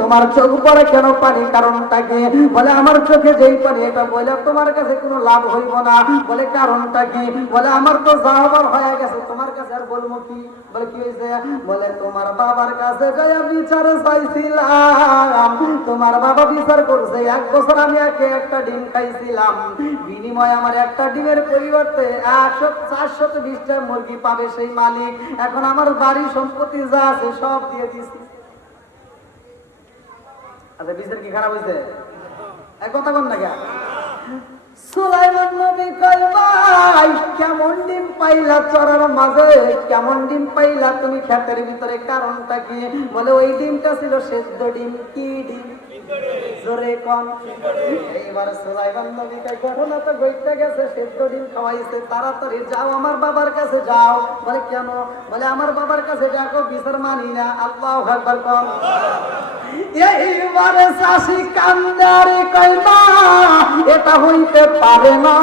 তোমার চোখ পড়ে কেন পানি, কারণটা কি? বলে, আমার চোখে যেই পানি, এটা বলে তোমার কাছে কোনো লাভ হইব না। বলে, কারণটা কি? বলে, আমার তো যাওয়ার হয়ে গেছে, তোমার কাছে আর বলবো কি? বলে, কি হয়েছে? বলে, তোমার বাবার কাছে যাইয়া বিচার চাইছিলাম, তোমার বাবা বিচার করছে 1 বছর আমি একটা ডিম খাইছিলাম, বিনিময়ে আমার একটা ডিমের পরিবর্তে 420টা মুরগি পাবে সেই মালিক। এখন আমার বাড়ি সম্পত্তি যা আছে সব দিয়ে দিছি। আচ্ছা, বিচার কি খারাপ হয়েছে? এক কথা বল না কেন? সুলাইমান নবী কয়, ভাই কেমন ডিম পাইলা চরার মাঝে, কেমন ডিম পাইলা তুমি ক্ষেতের ভিতরে, কারণটা কি? বলে, ওই ডিমটা ছিল সেদ্ধ ডিম। কি ডিম? জোরে কোন? এইবার সুলাইমান নবী কয়, ঘটনা তো ঘটতে গেছে, সেদ্ধ ডিম খাওয়াইছে, তাড়াতাড়ি যাও আমার বাবার কাছে যাও। বলে, কেন? বলে, আমার বাবার কাছে দেখো, বিচার মানি না। আল্লাহু আকবার। কোন? এইবারে চাষি কান্দারে কয়, না এটা হইতে পারে না।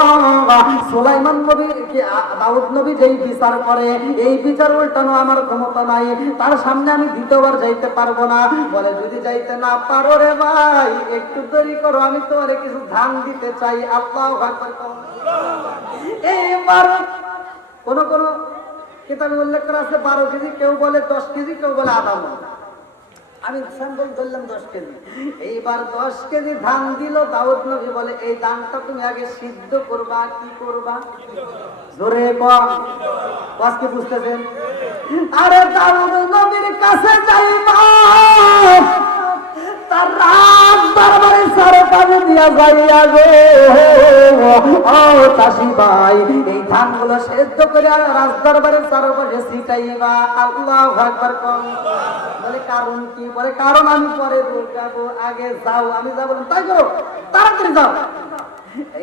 সুলাইমান নবী কি দাউদ নবী যেই বিচার করে, এই বিচার উল্টানো আমার ক্ষমতা নাই, তার সামনে আমি দ্বিতীয়বার যাইতে পারবো না। বলে, যদি যাইতে না পারো রে ভাই, একটু দেরি করো, আমি তোমারে কিছু ধান দিতে চাই। আল্লাহু আকবার। এইবার কোন কোন কিতাবে উল্লেখ করা আছে 12 কেজি, কেউ বলে 10 কেজি, কেউ বলে আধা মণ। আমি স্যাম্পল ধরলাম 10 কেজি। এইবার 10 কেজি ধান দিল দাউদ নবী। বলে, এই ধানটা তুমি আগে সিদ্ধ করবা। কি করবা? জোরে কোন? আজকে বুঝতেছেন? আরে দাউদ নবীর কাছে যাইবা, তার রাত দরবারে সরকারে দিয়া যাইয়া গো, ও চাষি ভাই, এই ধানগুলো সেদ্ধ করে রাত দরবারে সরকারে ছিটাইবা। আল্লাহু আকবার। কোন? বলে, কারণ কি? বলে, কারণ আমি পরে যাবো, আগে যাও। আমি যা বললাম তাই করো, তাড়াতাড়ি যাও।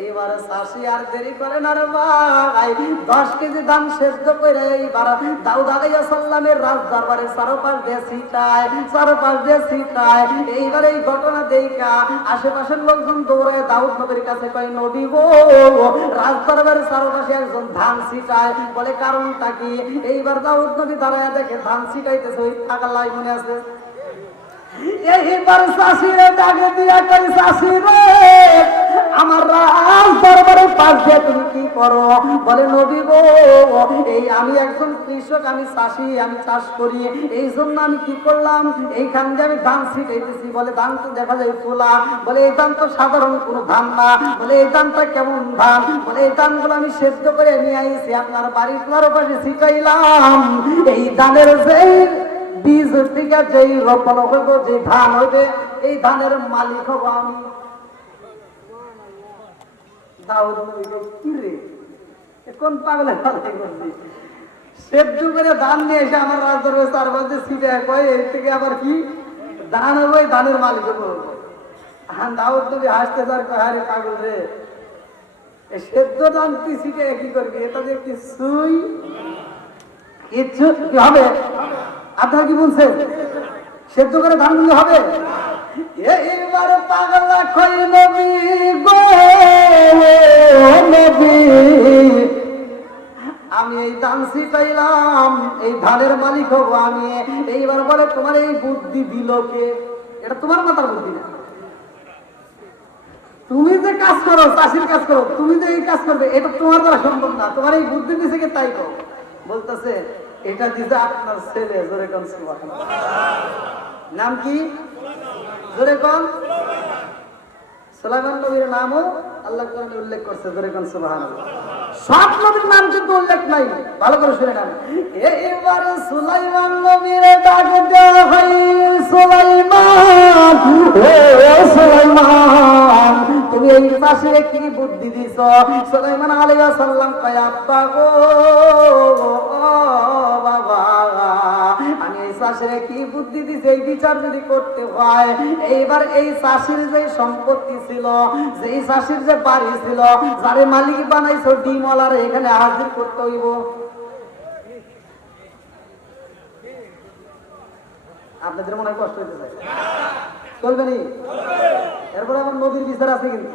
এইবার চাষি আর দেরি করে না রে ভাই, 10 কেজি ধান সেদ্ধ করে এইবার দাউদ আলাইহিস সালামের রাজ দরবারে চারপাশ দিয়ে ছিটায়, চারপাশ দিয়ে ছিটায়। এইবার এই ঘটনা দেখা আশেপাশের লোকজন দৌড়ে দাউদ নবীর কাছে কয়, নবী গো, রাজ দরবারে চারপাশে একজন ধান ছিটায়। বলে, কারণটা কি? এইবার দাউদ নবী দাঁড়ায় দেখে ধান ছিটাইতেছে, ওই থাকার লাই মনে আছে। এইবার চাষিরে ডাকে দিয়া কই, চাষি রে, আমার রাজ দরবারের পাশ দিয়ে তুমি কি করো? বলে, নবী গো, এই আমি একজন কৃষক, আমি চাষি, আমি চাষ করি, এই জন্য আমি কি করলাম, এইখান দিয়ে আমি ধান ছিটাইতেছি। বলে, ধান তো দেখা যায় ফোলা। বলে, এই ধান তো সাধারণ কোনো ধান না। বলে, এই ধানটা কেমন ধান? বলে, এই ধানগুলো আমি সেদ্ধ করে নিয়ে আইছি, আপনার বাড়ির পাশে ছিটাইলাম। এই ধানের যেই বীজ থেকে যেই রোপণ হইব, যে ধান হইবে, এই ধানের মালিক হব আমি। দাউদ নবী কি রে, কোন পাগলের কথা করছি? সেদ্ধ করে ধান নিয়ে এসে আমার রাজদরবারে চারপাশে ছিটে কয়, এর থেকে আবার কি ধান হবে, ধানের মালিক হবো। দাউদ নবী হাসতে তার কয়, আরে পাগল রে, সেদ্ধ ধান তুই ছিটে কি করবি? এটা যে কিছুই কি হবে? আপনারা কি বলছেন? সেদ্ধ করে ধান দিলে হবে? এইবার পাগল কই, নবী গো, নবী এই ধান ছিটাইলাম, এই ধানের মালিক হবো আমি। এইবার বলে তোমার এই বুদ্ধি দিল কে? এটা তোমার মাথার বুদ্ধি না। তুমি যে কাজ করো, চাষির কাজ করো, তুমি যে এই কাজ করবে, এটা তোমার দ্বারা সম্ভব না। তোমার এই বুদ্ধি দিছে কে? তাই কো। বলতেছে এটা দিছে আপনার ছেলে। জোরে কোন সুবহানাল্লাহ। নাম কি? জোরে কোন। সুলাইমান নবীর নামও আল্লাহ কোরআনে উল্লেখ করছে। জোরে কোন সুবহানাল্লাহ। সব নবীর নাম কিন্তু উল্লেখ নাই, ভালো করে শুনে নেন। এইবার সুলাইমান নবীর ডাক দেওয়া হয়, সুলাইমান, ও সুলাইমান, তুমি এই চাষিরে কি বুদ্ধি দিছ? সুলাইমান আলাইহিস সালাম কয়, আব্বা গো, বাবা, আমি এই চাষিরে কি বুদ্ধি দিছি, এই বিচার যদি করতে হয়, এইবার এই চাষির যে সম্পত্তি ছিল, যে চাষির যে বাড়ি ছিল, যারে মালিক বানাইছো ডিমওয়ালারে এখানে হাজির করতে হইব। আপনাদের মনে হয় কষ্ট হইতেছে? চলবে নি? এরপরে আমার নবীর বিচার আছে কিন্তু।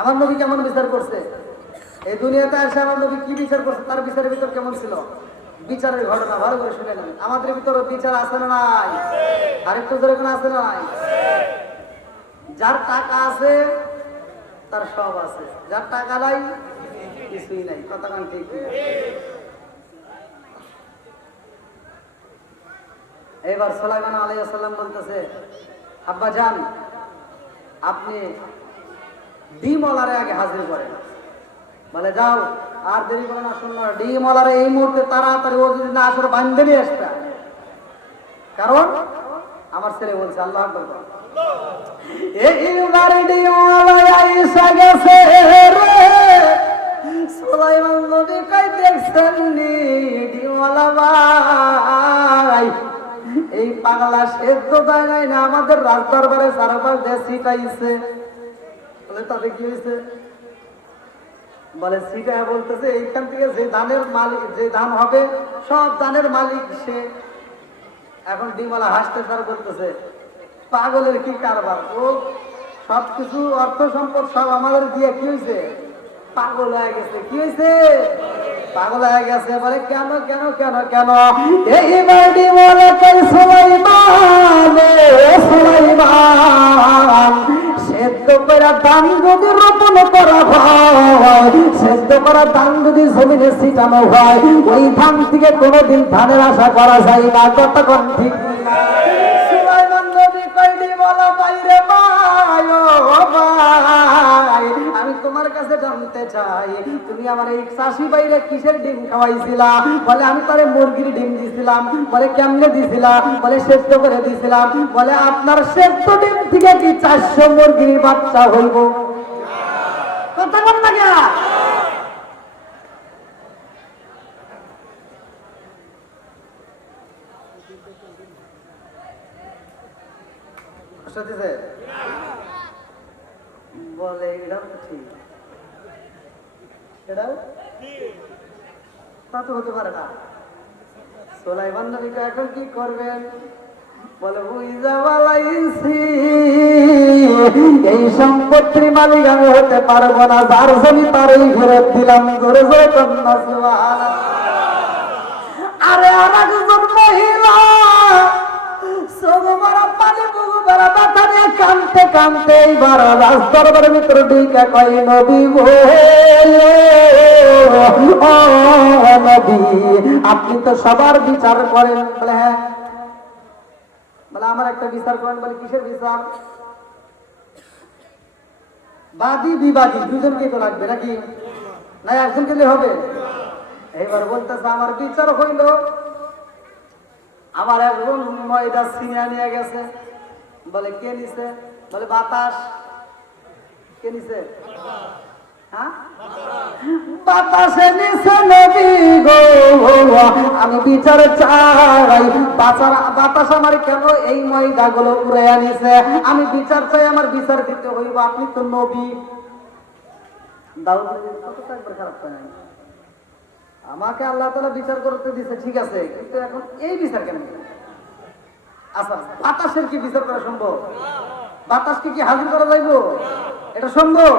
আমার নবী কেমন বিচার করছে? এই দুনিয়াতে এসে আমার নবী কি বিচার করছে, তার বিচারের ভিতর কেমন ছিল? বিচারের ঘটনা ভালো করে শুনে নেন। আমাদের ভিতরে বিচার আছে না নাই? আরেকটু ধরে কোনো আছে না নাই? যার টাকা আছে তার সব আছে, যার টাকা নাই কিছুই নাই। কথা কান ঠিক। এবার সুলাইমান আলাইহিস সালাম বলতেছে, আব্বা জান, আপনি ডিমওয়ালারে আগে হাজির করেন। বলে যাও, আর দেরি করে না, শুনলো ডিমওয়ালারে এই মুহূর্তে তাড়াতাড়ি, ও যদি না আসলে বান্ধে নিয়ে আসবে, কারণ আমার ছেলে বলছে। আল্লাহ আকবার। এইবার ডিমওয়ালা আইসা গেছে রে। সুলাইমান নবী কই দেখছেন নি ডিমওয়ালা ভাই, এই পাগলা সেদ্ধ দেয় নাই না আমাদের রাজদরবারে চারপাশ দিয়ে ছিটাইছে। বলে তাতে কি হয়েছে? বলে সিটা বলতেছে এইখান থেকে যে ধানের মালিক, যে ধান হবে সব ধানের মালিক সে। এখন ডিমওয়ালা হাসতে তার বলতেছে, পাগলের কি কারবার, ও সবকিছু অর্থ সম্পদ সব আমাদের দিয়ে কি হয়েছে? পাগল হয়ে গেছে। কি হয়েছে? পাগল হয়ে গেছে। বলে কেন কেন কেন কেন? এইবার ডিমওয়ালা কই, সুলাইমান, সুলাইমান, সেদ্ধ করা ধান যদি রোপণ করা হয়, সেদ্ধ করা ধান যদি জমিনে ছিটানো হয়, ওই ধান থেকে কোনোদিন ধানের আশা করা যায় না। কতক্ষণ ঠিক না? সুলাইমান নবী কই, ডিমওয়ালা বাইরে ভাই, ও ভাই, আমি তোমার কাছে জানতে চাই, তুমি আমার এই চাষি বাইরে কিসের ডিম খাওয়াইছিলা? বলে আমি তারে মুরগির ডিম দিছিলাম। বলে কেমনে দিছিলাম? বলে সেদ্ধ করে দিছিলাম। বলে আপনার সেদ্ধ ডিম থেকে কি 400 মুরগির বাচ্চা হইব? কথা বল না কেন? বলে এটাও তো ঠিক, এটাও তা তো হতে পারে না। সুলাইমান নবী এখন কি করবেন? বলে এই সম্পত্তির মালিক আমি হতে পারবো না, যার জমি তারই ফেরত দিলাম। জোরে জোরে কন্যা সুবহানাল্লাহ। আরে আর একজন মহিলা কানতে কানতে এইবার রাজদরবারের ভিতরে ঢুকে কয়, নবী গো, ও নবী, আপনি তো সবার বিচার করেন। বলে হ্যাঁ। বলে আমার একটা বিচার করেন। বলে কিসের বিচার? বাদী বিবাদী দুজনকে তো লাগবে নাকি? না একজন গেলে হবে? এইবার বলতেছে আমার বিচার হইল, আমার একজন ময়দা ছিনিয়ে নিয়ে গেছে। বলে কে নিছে? বলে বাতাস। কে নিছে? হ্যাঁ, বাতাসে নিছে নবী গো, আমি বিচার চাই। বাতাস আমার কেন এই ময়দা গুলো উড়ে আনিছে? আমি বিচার চাই, আমার বিচার দিতে হইব। আপনি তো নবী। দাউদ কতটা একবার খারাপ করে নাই? আমাকে আল্লাহ তাআলা বিচার করতে দিছে, ঠিক আছে, কিন্তু এখন এই বিচার কেন? আচ্ছা, বাতাসের কি বিচার করা সম্ভব? বাতাসকে কি হাজির করা যাইব? এটা সম্ভব?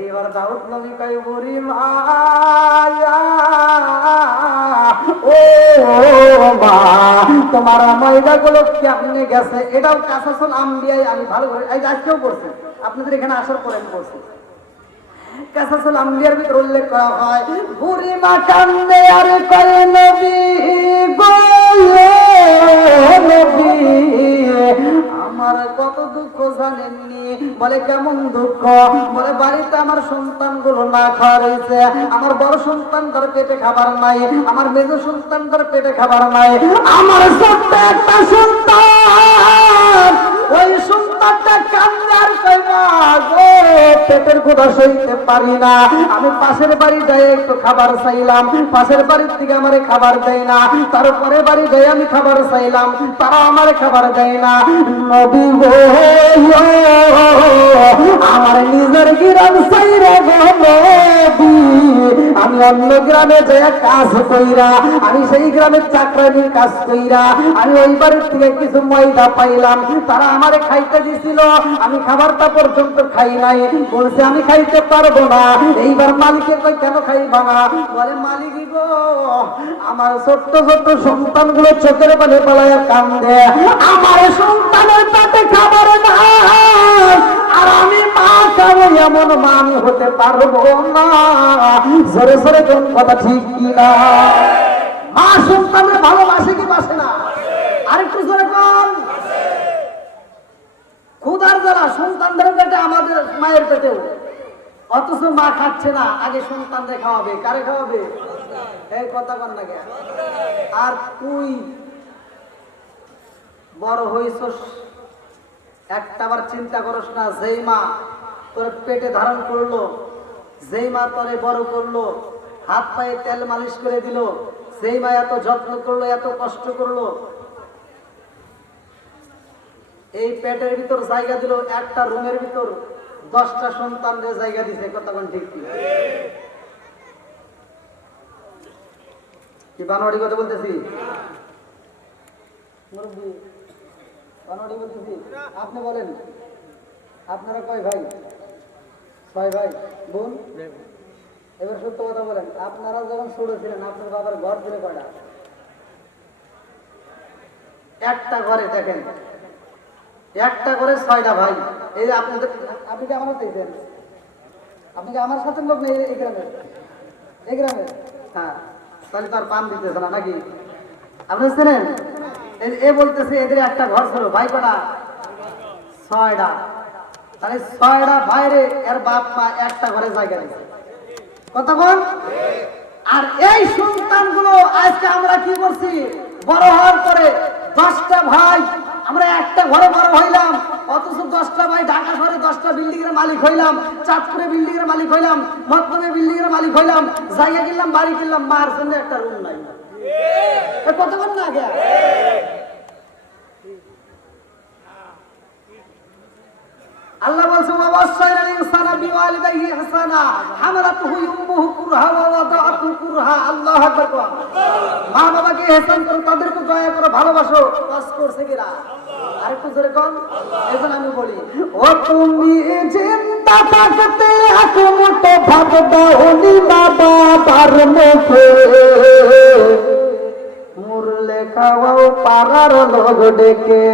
এইবার দাউদ নবী কয় বুড়ি মায়া ও মা তোমার ময়দা গুলো কেমনে গেছে, এটাও কাসাসুল আম্বিয়াই আমি ভালো করে এই আজকেও পড়ছি, আপনাদের এখানে আসার পরে আমি পড়ছি। কাসাসুল আম্বিয়ার ভিতরে উল্লেখ করা হয় বুড়ি মা কান্দে আর কয় নবী গো নবী আমার কত দুঃখ জানেননি। বলে কেমন দুঃখ? বলে বাড়িতে আমার সন্তানগুলো না খাওয়া রয়েছে, আমার বড় সন্তান তার পেটে খাবার নাই, আমার মেজ সন্তান তার পেটে খাবার নাই, আমার ছোট্ট একটা সন্তান ওই সন্তানটা কান্দে আর কয় মা গো পেটের ক্ষুধা সইতে পারি না, আমি পাশের বাড়ি যাই একটু খাবার চাইলাম, পাশের বাড়ির থেকে আমারে খাবার দেয় না, তারপরে বাড়ি যাই আমি খাবার চাইলাম, তারা আমার খাবার দেয় না। নবী গো আমার নিজের গ্রাম চাইরা গো নবী আমি অন্য গ্রামে যাই কাজ কইরা, আমি সেই গ্রামের চাকরানির কাজ কইরা আমি ওই বাড়ির থেকে কিছু ময়দা পাইলাম, তারা আমারে খাইতে দিছিল, আমি খাবারটা পর্যন্ত খাই নাই, বলছে আমি খাইতে পারবো না। এইবার মালিকে কই কেন খাইবা না? বলে মালিক গো আমার ছোট্ট ছোট্ট সন্তান গুলো চোখের পানি পালায় কান্দে, আমার সন্তানের পেটে খাবার না আর আমি মা খাবো এমন মা আমি হতে পারবো না। জোরে জোরে কোন কথা ঠিক কিনা? মা সন্তানের ভালোবাসে কি বাসে না? আরেকটু জোরে কোন? ক্ষুধার দ্বারা সন্তানদের পেটে আমাদের মায়ের পেটেও, অথচ মা খাচ্ছে না, আগে সন্তানদের খাওয়াবে। কারে খাওয়াবে? এই কথা কন না কে? আর তুই বড় হইছস একটাবার চিন্তা করস না, যেই মা তোর পেটে ধারণ করলো, যেই মা তোরে বড় করলো, হাত পায়ে তেল মালিশ করে দিল, সেই মা এত যত্ন করলো, এত কষ্ট করলো, এই পেটের ভিতর জায়গা দিল, একটা রুমের ভিতর 10টা সন্তানদের জায়গা দিছে। কতক্ষণ ঠিক কি বানোয়ারি কথা বলতেছি? বানোয়ারি বলতেছি? আপনি বলেন, আপনারা কয় ভাই? 6 ভাই বোন। এবার সত্য কথা বলেন, আপনারা যখন ছোট ছিলেন আপনার বাবার ঘর ছিল কয়টা? একটা ঘরে দেখেন, একটা করে 6টা ভাই। এই যে আপনাদের, আপনি কি আমার চাইছেন? আপনি কি আমার সাথে লোক নেই এই গ্রামের? এই গ্রামের? হ্যাঁ, তাহলে তার পান দিতেছে না নাকি? আপনি চেনেন? এ বলতেছে এদের একটা ঘর ছিল, ভাই কটা? 6টা। তাহলে 6টা ভাইরে এর বাপ মা একটা ঘরে জায়গা দিচ্ছে। কতক্ষণ? আর এই সন্তানগুলো আজকে আমরা কি করছি? বড় হওয়ার পরে 10টা ভাই আমরা একটা ঘরে বড় হইলাম, অথচ 10টা ভাই ঢাকা শহরে 10টা বিল্ডিং এর মালিক হইলাম, চাঁদপুরে বিল্ডিং এর মালিক হইলাম, মতলবে বিল্ডিং এর মালিক হইলাম, জায়গা কিনলাম, বাড়ি কিনলাম, মার জন্য একটা রুম নাই। কতক্ষণ না আগে? আল্লাহ বলছে ওয়াসাইনাল ইনসানা বিওয়ালিদাইহি ইহসানা হামালাতুহু উম্মুহু কুরহা ওয়া ওয়াদাআতুহু কুরহা। আল্লাহু আকবার। মা বাবাকে ইহসান করো, তাদেরকে দয়া করো, ভালোবাসো। পাস করছে কিরা? আরেকটু জোরে কোন? এখন আমি বলি, ও তুমি জিন্দা থাকতে এক মুঠো ভাত দাওনি বাবা তার মুখে, মুরলে খাওয়াও পাড়ার লোক ডেকে,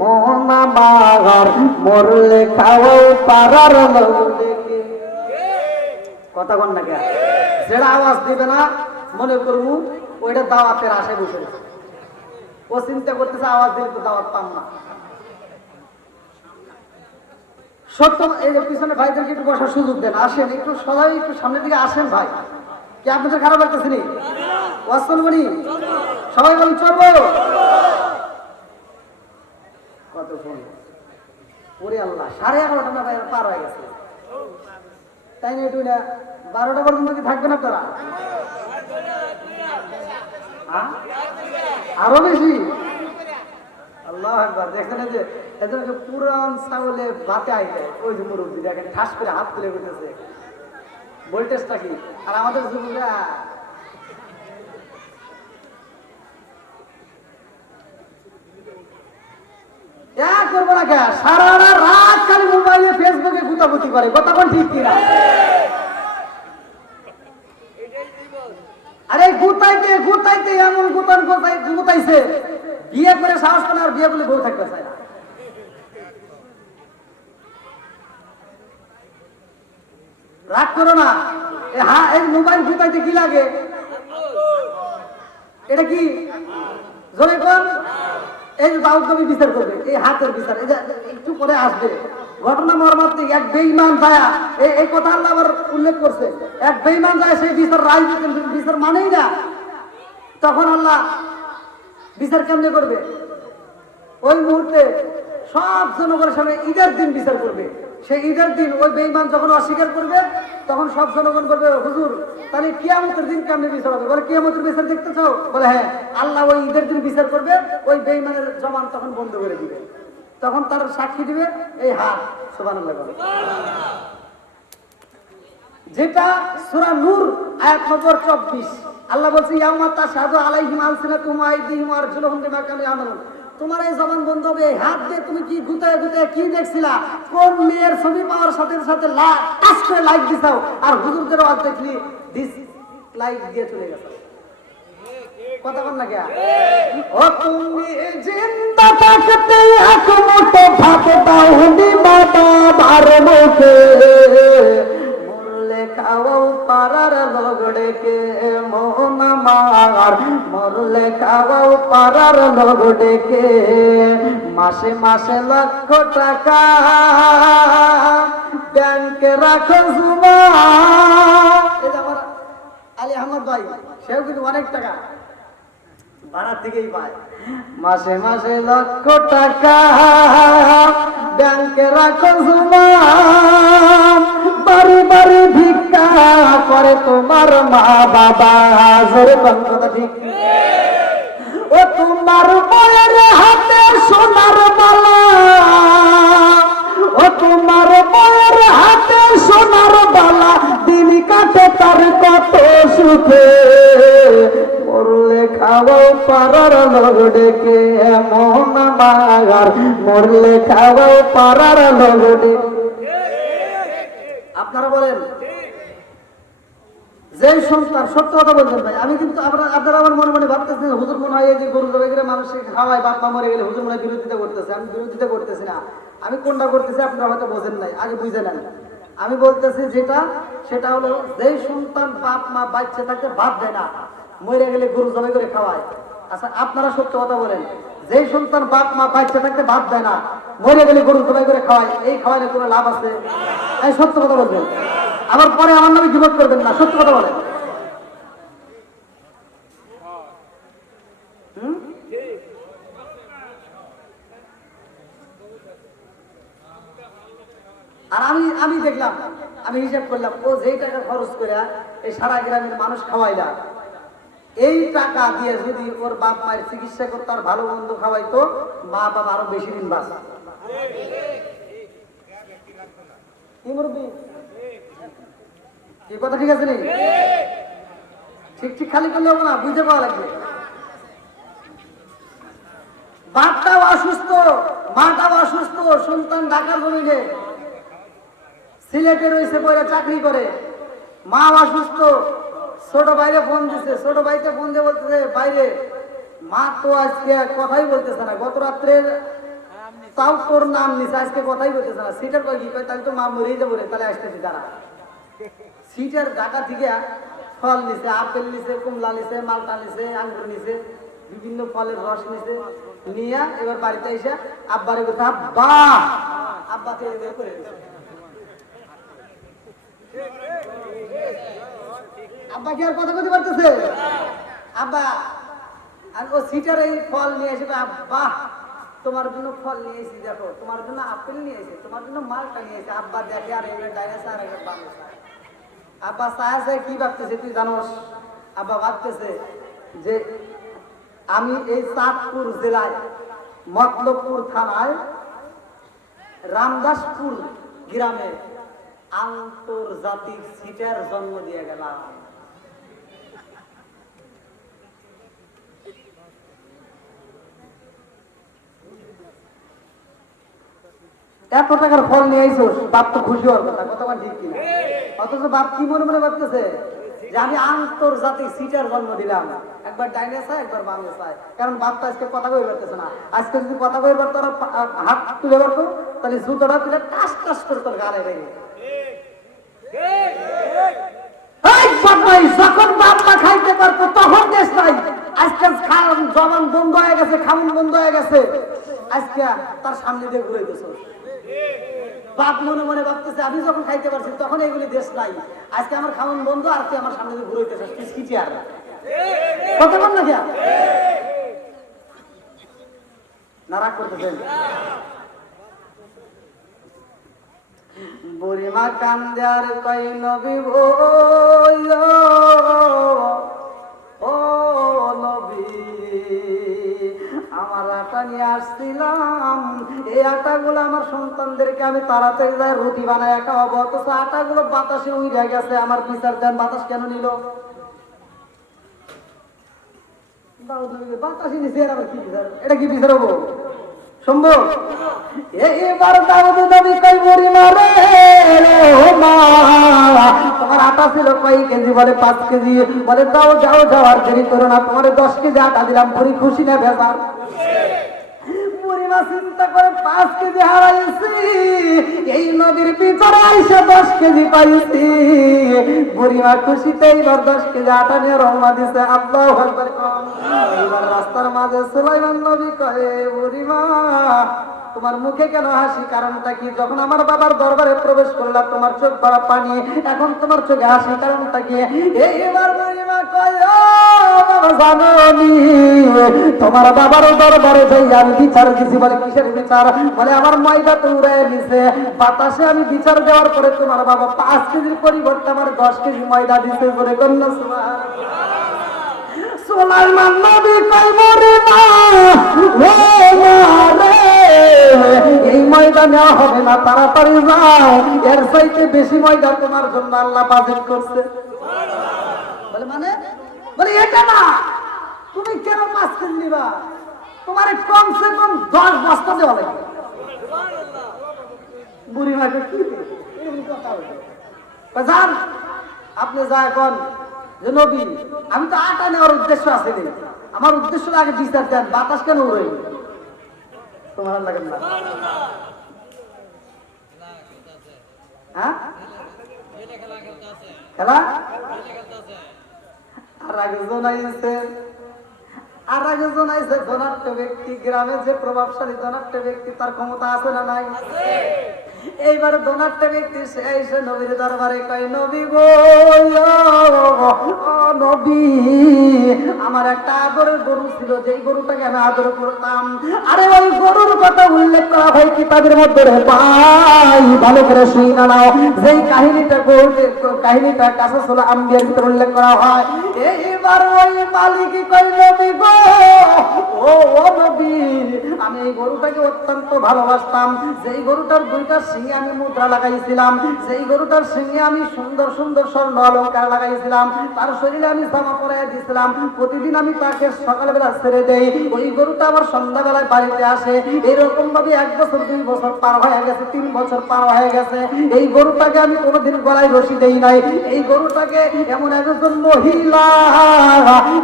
মোহনা মাগার মরলে খাওয়াও পাড়ার লোক ডেকে। কথা কন না কে? যেটা আওয়াজ দিবে না মনে করবো ওইটা দাওয়াতের আশায় বসে, ও চিন্তা করতেছে আওয়াজ দিলে তো দাওয়াত পাম না। সত্য এই পিছনে ভাইদেরকে একটু বসার সুযোগ দেন, আসেন একটু, সবাই একটু সামনের দিকে আসেন। ভাই কি আপনাদের খারাপ লাগতেছে নি? ওয়াজ করবো নি? সবাই বলেন চলবো। কত ফোন ওরে আল্লাহ, 11:30 না ভাই পার হয়ে গেছে, তাই না? একটু না 12টা পর্যন্ত কি থাকবেন আপনারা? আরো বেশি? আল্লাহু আকবার। দেখেন যে এদের পুরান চাউলে ভাতে আইলে ওই যে মুরব্বী দেখেন ঠাস করে হাত তুলে বলতেছে, ভোল্টেজটা কি? আর আমাদের যুবকরা করবো না কে? সারা রাত খালি মোবাইলে ফেসবুকে গুতাগুতি করে, কথা কোন ঠিক কিনা? আরে গুতাইতে গুতাইতে এমন গুতাইছে, বিয়ে করে সাহস পায় না, আর বিয়ে বলে বউ থাকতে চায় না। রাগ করো না, এই মোবাইল গুতাইতে কি লাগে? এটা কি জোরে কোন? এই যে দাউদ নবী বিচার করবে, এই হাতের বিচার, এই যে একটু পরে আসবে ঘটনা মর্মান্তিক। এক বেঈমান যায়, এই কথা আল্লাহ আবার উল্লেখ করছে, এক বেঈমান যায় সেই বিচার রায় দিতেন, বিচার মানেই না। তখন আল্লাহ বিচার কেমনে করবে? ওই মুহূর্তে সব জনগণের সামনে ঈদের দিন বিচার করবে। সেই ঈদের দিন ওই বেঈমান যখন অস্বীকার করবে, তখন সব জনগণ বলবে, হুজুর তাহলে কিয়ামতের দিন কেমনে বিচার হবে? বলে কিয়ামতের বিচার দেখতেছো? বলে হ্যাঁ। আল্লাহ ওই ঈদের দিন বিচার করবে, ওই বেঈমানের জবান তখন বন্ধ করে দিবে, তখন তার সাক্ষী দিবে এই হাত। সুবহানাল্লাহ। যেটা সূরা নূর আয়াত নম্বর 24, আল্লাহ বলছে ইয়াউমা তাশহাদু আলাইহিম আলসিনাতুহুম ওয়া আইদিহিম ওয়া আরজুলুহুম বিমা কানু ইয়ামালুন। তোমার এই জবান বন্ধ হবে, এই হাত দিয়ে তুমি কি গুতায় গুতায় কি দেখছিলা? কোন মেয়ের ছবি পাওয়ার সাথে সাথে টাচ করে লাইক দিছাও, আর হুজুরদের ওয়াজ দেখলি দিস লাইক দিয়ে চলে গেছে। কথা বল না কে? ও তুমি জিন্দা থাকতে এক মুঠো ভাত দাও নি বাবা বার মুখে, মরলে খাওয়াও পারার লগড়ে কে মোহন আমার, মরলে খাওয়াও পারার লগড়ে কে, মাসে মাসে লক্ষ টাকা ব্যাংকে রাখো জুমা। এই যে আমার আলী আহমদ ভাই, সেও কিন্তু অনেক টাকা ভাড়া থেকেই পায়। মাসে মাসে লক্ষ টাকা ব্যাংকে রাখো জমা, বাড়ি বাড়ি ভিক্ষা করে তোমার মা বাবা। জোরে কথা ঠিক? ও তোমার বয়ের হাতে সোনার বালা, ও তোমার বয়ের হাতে সোনার বালা, দিন কাটে তার কত সুখে, মরলে খাওয়াও পারার লগড়ে কে মন মাগার, মরলে খাওয়াও পারার লগড়ে। আপনারা বলেন, যে সন্তান, সত্য কথা বলছেন ভাই, আমি কিন্তু আপনারা আমার মনে মনে ভাবতেছেন হুজুর মনে হয় এই যে গরু জবাই করে মানুষকে খাওয়ায়, বাপ মা মরে গেলে হুজুর মনে হয় বিরোধিতা করতেছে। আমি বিরোধিতা করতেছি না, আমি কোনটা করতেছি আপনারা হয়তো বোঝেন নাই, আগে বুঝে নেন। আমি বলতেছি যেটা, সেটা হলো যে সন্তান বাপ মা বাচ্চা থাকতে ভাত দেয় না, মরে গেলে গরু জবাই করে খাওয়ায়। আচ্ছা আপনারা সত্য কথা বলেন, যে সন্তান বাপ মা বাচ্চা থাকতে ভাত দেয় না, মরে গেলে গরু জবাই করে খাওয়ায়, এই খাওয়ালে কোনো লাভ আছে? এই সত্য কথা বলবেন, আবার পরে আমার নামে গীবত করবেন না, সত্য কথা বলেন। আর আমি দেখলাম, আমি হিসাব করলাম, ও যেই টাকা খরচ করে এই সারা গ্রামের মানুষ খাওয়াইলা, এই টাকা দিয়ে যদি ওর বাপ মায়ের চিকিৎসা করতো আর ভালো মন্দ খাওয়াইতো, মা বাবা আরো বেশি দিন বাঁচত। কি কথা ঠিক আছে নি? ঠিক ঠিক খালি করলে হবে না, বুঝতে পাওয়া লাগবে। বাপটাও অসুস্থ, মাটাও অসুস্থ, সন্তান ঢাকার জমিনে সিলেটে রয়েছে, বইরা চাকরি করে, মা অসুস্থ, ছোট ভাইরে ফোন দিছে, ছোট ভাইকে ফোন দিয়ে বলতেছে বাইরে মা তো আজকে কথাই বলতেছে না, গত রাত্রে তাও তোর নাম নিছে, আজকে কথাই বলতেছে না। সিটার কয় কি কয়, তাহলে তো মা মরেই যাবো রে, তাহলে আসতেছি তারা। সিটার ঢাকা থেকে ফল নিছে, আপেল নিছে, কমলা নিছে, মালটা নিছে, আঙ্গুর নিছে, বিভিন্ন ফলের রস নিছে, নিয়ে এবার বাড়িতে এসে আব্বারে বলছে আব্বা, আব্বা তো করে দিছে। আব্বা কি আর কথা বলতে পারতেছে? আব্বা আর ও সিটার এই ফল নিয়ে এসে, আব্বা তোমার জন্য ফল নিয়ে এসেছি, দেখো তোমার জন্য আপেল নিয়ে এসেছি, তোমার জন্য মালটা নিয়ে এসেছি। আব্বা দেখে আর এবার ডাইনোসর আর এবার বাংলাদেশ। আব্বা চায় কি ভাবতেছে তুই জানোস? আব্বা ভাবতেছে যে আমি এই চাঁদপুর জেলায় মতলবপুর থানায় রামদাসপুর গ্রামে আন্তর্জাতিক সিটার জন্ম দিয়ে গেলাম। এত টাকার ফল নিয়ে আইছোস, বাপ তো খুশি হওয়ার কথা, কথা ঠিক কিনা? অথচ বাপ কি মনে মনে ভাবতেছে যে আমি আন্তর্জাতিক সিটার জন্ম দিলাম, একবার ডাইনে চায় একবার বামে চায়। কারণ বাপ তো আজকে কথা কই পারতেছে না। আজকে যদি কথা কই পারতো, হাত তুলে পারতো, তাহলে জুতোটা তুলে টাস টাস করে তোর গালে রেখে। যখন বাপ মা খাইতে পারতো তখন দেশ নাই। আজকে জবান বন্ধ হয়ে গেছে, খামুন বন্ধ হয়ে গেছে, আজকে তার সামনে দিয়ে ঘুরাইতেছ। বাপ মনে মনে ভাবতেছে আমি যখন খাইতে পারছি তখন এগুলি দেশ নাই, আজকে আমার খাওয়ান বন্ধ আর তুই আমার সামনে দিয়ে ঘুরাইতেছিস, তুই কি আর কথা বল না? নারাক করতেছেন। বুড়িমা কান্দে আর কই নবী ও নবী, আমার আটা নিয়ে আসছিলাম, এই আটাগুলো আমার সন্তানদেরকে আমি তাড়াতাড়ি যায় রুটি বানায় খাওয়াবো, অথচ আটাগুলো বাতাসে উড়ে গেছে, আমার বিচার দেন বাতাস কেন নিল? বাতাসে নিচে আবার কি বিচার? এটা কি বিচার হবো সম্ভব? এইবার দাউদ নবী কই বুড়িমা রে, তোমার আটা ছিল কয় কেজি? বলে 5 কেজি। বলে যাও যাও যাও, আর দেরি করো না, তোমার 10 কেজি আটা দিলাম, বুড়ি খুশি না বেজার? বুড়িমা চিন্তা করে 5 কেজি হারাইছি, এই নদীর ভিতরে আইসা 10 কেজি পাইছি। বুড়িমা খুশিতে এইবার 10 কেজি আটা নিয়ে রওনা দিছে। আল্লাহু আকবার। এইবার রাস্তার মাঝে সুলাইমান নবী কয় বুড়িমা তোমার মুখে কেন হাসি, কারণটা কি? যখন আমার বাবার দরবারে প্রবেশ করলাম তোমার চোখ ভরা পানি, এখন তোমার চোখে হাসি, কারণটা কি? এইবার বুড়িমা কয় ও বাবা জানোনি, তোমার বাবার দরবারে যাই আমি বিচার দিছি। বলে কিসের বিচার? বলে আমার ময়দা তো উড়াই দিছে বাতাসে, আমি বিচার দেওয়ার পরে তোমার বাবা 5 কেজির পরিবর্তে আমার 10 কেজি ময়দা দিছে। বলে কন্যা সুবহানাল্লাহ। সুলাইমান নবী কই বুড়িমা ও মারে, এই ময়দা নেওয়া হবে না, তাড়াতাড়ি যাও, এর চাইতে বেশি ময়দা তোমার জন্য আল্লাহ বাজেট করছে। বলে মানে? বলে এটা না, তুমি কেন 5 কেজি নিবা? তোমার কমসে কম 10 বস্তা দেওয়া লাগবে। বুড়ি মাকে কি কথা বলে যান আপনি যা এখন যে নবী, আমি তো আটা নেওয়ার উদ্দেশ্য আছে, আমার উদ্দেশ্য আগে বিচার দেন, বাতাস কেন উড়ে? তোমার লাগে না? হ্যাঁ খেলা আর আগে জনাইছে, আর আগে জনাইছে ধনাঢ্য ব্যক্তি, গ্রামে যে প্রভাবশালী ধনাঢ্য ব্যক্তি তার ক্ষমতা আছে না নাই? এইবার ধনাঢ্য ব্যক্তি সে এসে নবীর দরবারে কয় নবী গো নবী, আমার একটা আদরের গরু ছিল, যেই গরুটাকে আমি আদর করতাম, আরে ওই গরুর কথা উল্লেখ করা হয় কিতাবের মধ্যে রে ভাই, ভালো করে শুনে নাও। যেই কাহিনীটা কাসাসুল আম্বিয়ার ভিতরে উল্লেখ করা হয়। এইবার ওই মালিক কয় নবী গো ও নবী, আমি এই গরুটাকে অত্যন্ত ভালোবাসতাম, যেই গরুটার 2টা সিংহে আমি মুদ্রা লাগাইছিলাম, যেই গরুটার সিংহে আমি সুন্দর সুন্দর স্বর্ণ অলঙ্কার লাগাইছিলাম, তার শরীরে আমি জামা পরাইয়া দিয়েছিলাম, প্রতিদিন আমি তাকে সকালবেলা ছেড়ে দেই, ওই গরুটা আবার সন্ধ্যাবেলায় বাড়িতে আসে। এরকম ভাবে 1 বছর 2 বছর পার হয়ে গেছে, 3 বছর পার হয়ে গেছে, এই গরুটাকে আমি কোনোদিন গলায় রশি দেই নাই। এই গরুটাকে এমন একজন মহিলা,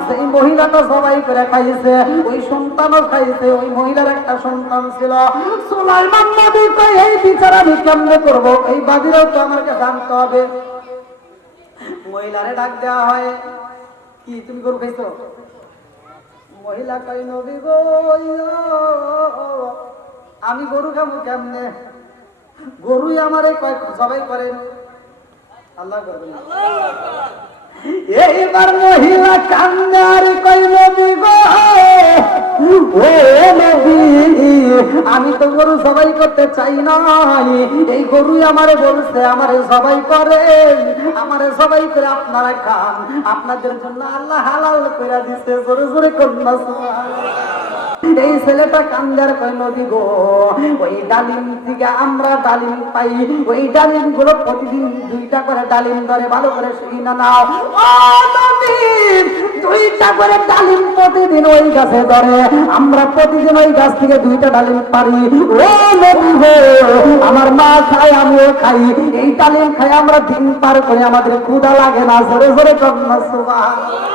সেই মহিলাটা সবাই করে খাইছে, ওই সন্তানও খাইছে, ওই মহিলার একটা সন্তান ছিল। সুলাইমান নবী কয় এই বিচার আমি কেমনে করব? এই বাদীরাও তো আমাকে জানতে হবে। মহিলারে ডাক দেওয়া হয়, কি তুমি গরু খাইছো? মহিলা কয় নবী গো আমি গরু খাবো কেমনে? গরুই আমারে কয় সবাই করেন, আল্লাহ করবেন। এইবার মহিলা কান্দে আর কয় নবী গো ও নবী, আমি তো গরু সবাই করতে চাই না, এই গরুই আমারে বলছে আমারে সবাই করেন, আমারে সবাই করে আপনারা খান, আপনাদের জন্য আল্লাহ হালাল করে দিছে। জোরে জোরে কন্যা সুবহানাল্লাহ। এই ছেলেটা কান্দার কয় নদী গো, ওই ডালিম থেকে আমরা ডালিম পাই, ওই ডালিম গুলো প্রতিদিন 2টা করে ডালিম ধরে, ভালো করে শুই না নাও ও নদী, 2টা করে ডালিম প্রতিদিন ওই গাছে ধরে, আমরা প্রতিদিন ওই গাছ থেকে 2টা ডালিম পারি। ও নদী গো, আমার মা খায় আমিও খাই, এই ডালিম খাই আমরা দিন পার করে, আমাদের ক্ষুধা লাগে না। জোরে জোরে কন্যা সুবহানাল্লাহ।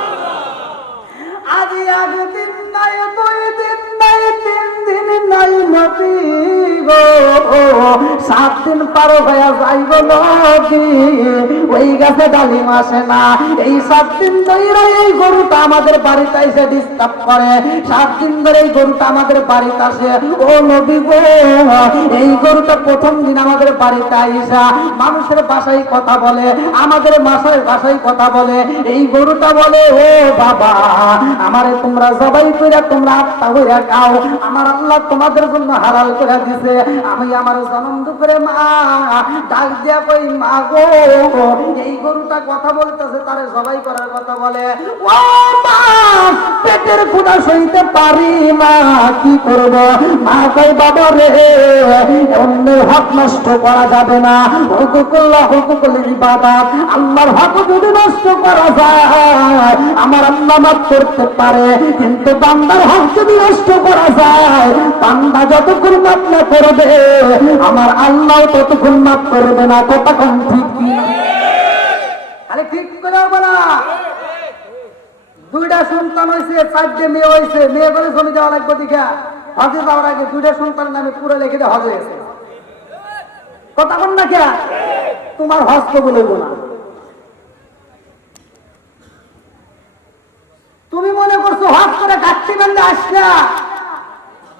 আগে আগে দিন নাই, 2 দিন নাই, 3 দিন নাই নদী গো, 7 দিন পার হয়ে যাইব নদী, ওই গাছে ডালিম আসে না। এই 7 দিন ধরে এই গরুটা আমাদের বাড়িতে এসে ডিস্টার্ব করে, 7 দিন ধরে এই গরুটা আমাদের বাড়িতে আসে। ও নদী গো, এই গরুটা প্রথম দিন আমাদের বাড়িতে আইসা মানুষের ভাষায় কথা বলে, আমাদের ভাষায় কথা বলে। এই গরুটা বলে, ও বাবা, আমারে তোমরা সবাই কইরা তোমরা আত্মা হইয়া খাও, আমার আল্লাহ তোমাদের জন্য হালাল করে দিছে। আমি আমার জনম দুপুরে মা ডাক দিয়া কই, মা গো, এই গরুটা কথা বলতেছে, তারে সবাই করার কথা বলে। ও মা, পেটের ক্ষুধা সইতে পারি না, কি করব? মা কই, বাবা রে, অন্যের হক নষ্ট করা যাবে না, হুকুকুল্লাহ হুকুকুল ইবাদাত, আল্লাহর হক যদি নষ্ট করা যায় আমার আল্লাহ মাফ করতে পারে, কিন্তু বান্দার হক যদি নষ্ট করা যায়, বান্দা যতক্ষণ মাফ না করবে আমার আল্লাহ ততক্ষণ মাফ করবে না। কতক্ষণ ঠিক কি? আরে ঠিক করে বলা। 2টা সন্তান হয়েছে, 4টে মেয়ে হয়েছে, মেয়ে করে জমি দেওয়া লাগবে দীঘা, হজে যাওয়ার আগে 2টা সন্তানের নামে পুরো লিখে দিয়ে হজে গেছে। কতক্ষণ না কে তোমার হজ কবুল হইব না। তুমি মনে করছো হজ করে গাছটি বেঁধে আসলা,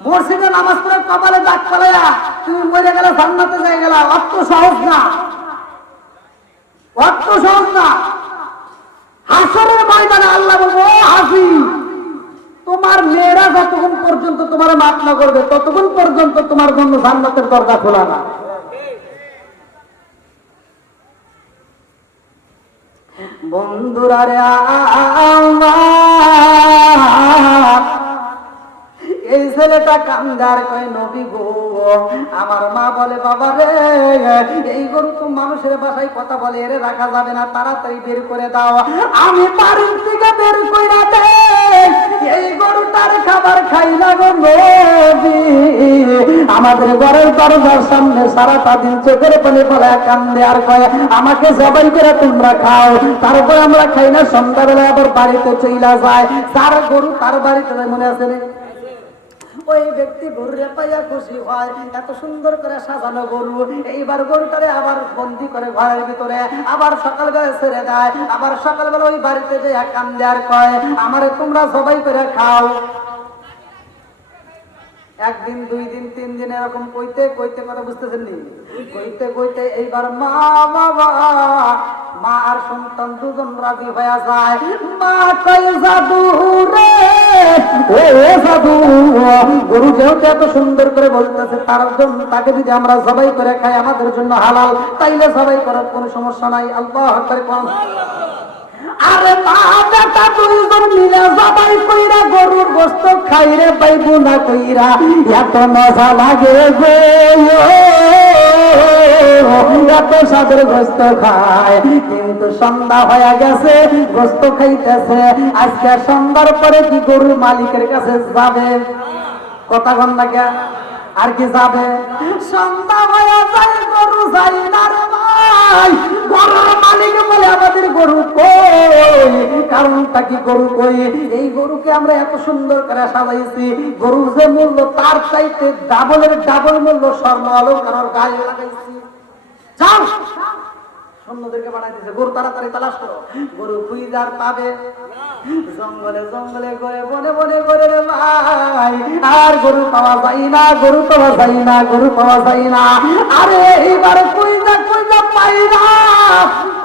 মসজিদে নামাজ পড়ে কপালে দাগ ফেলাইয়া তুমি মরে গেলে জান্নাতে যাই গেলা। অত সহজ না, অত সহজ না। হাসরের ময়দানে আল্লাহ বলবো, ও হাসি, তোমার মেয়েরা যতক্ষণ পর্যন্ত তোমার মাফ না করবে ততক্ষণ পর্যন্ত তোমার জন্য জান্নাতের দরজা খোলা না। বন্ধুরা রে, এই ছেলেটা কান্দার কয়, নবী গো, আমার মা বলে, বাবা রে, এই গরু তো মানুষের বাসায় কথা বলে, এরে রাখা যাবে না, তাড়াতাড়ি বের করে দাও। আমি বাড়ির থেকে বের কইরা দে, এই গরুটার খাবার খাই না গো নবী। আমাদের ঘরের দরজার সামনে সারাটা দিন চোখের পানি ফেলে কান্দে আর কয়, আমাকে জবাই করে তোমরা খাও। তারপরে আমরা খাই না, সন্ধ্যাবেলায় আবার বাড়িতে চইলা যায়। তার গরু তার বাড়িতে মনে আছে রে, ওই ব্যক্তি গরুরে পাইয়া খুশি হয়, এত সুন্দর করে সাজানো গরু। এইবার গরুটারে আবার বন্দি করে ঘরের ভিতরে, আবার সকালবেলা ছেড়ে দেয়, আবার সকালবেলা ওই বাড়িতে যে কান্দে আর কয়, আমারে তোমরা সবাই করে খাও। 1 দিন 2 দিন 3 দিন এরকম কইতে কইতে, কথা বুঝতেছেন নি, কইতে কইতে এইবার মা বাবা, মা আর সন্তান দুজন রাজি হয়ে যায়। মা কই, জাদু রে, ও জাদু, গরু যেহেতু এত সুন্দর করে বলতেছে, তার জন্য তাকে যদি আমরা সবাই করে খাই আমাদের জন্য হালাল, তাইলে সবাই করার কোনো সমস্যা নাই। আল্লাহু আকবার। আরে মা বেটা 2জন মিলে সবাই কইরা গরুর গোশত খাইরে পাইবো না কইরা, এত মজা লাগে গো, এত সাদের গোশত খায়। কিন্তু সন্ধ্যা হয়ে গেছে, গোশত খাইতেছে। আজকে সন্ধ্যার পরে কি গরুর মালিকের কাছে যাবে? কথা কন না কে? আর কি যাবে? সন্ধ্যা হয়ে যায়, গরু যাই না রে ভাই। গরুর মালিক বলে, আমাদের গরু কই? কারণটা কি গরু কই? এই গরুকে আমরা এত সুন্দর করে সাজাইছি, গরুর যে মূল্য তার চাইতে ডাবলের ডাবল মূল্য স্বর্ণ অলংকার গায়ে লাগাইছি। যাও, সৈন্যদেরকে বানাই দিয়েছে, গরু তাড়াতাড়ি তালাশ করো। গরু খুঁজার পাবে জঙ্গলে জঙ্গলে, করে বনে বনে, করে রে ভাই, আর গরু পাওয়া যায় না, গরু পাওয়া যায় না, গরু পাওয়া যায় না। আরে এইবার খুঁজা খুঁজা পাই না,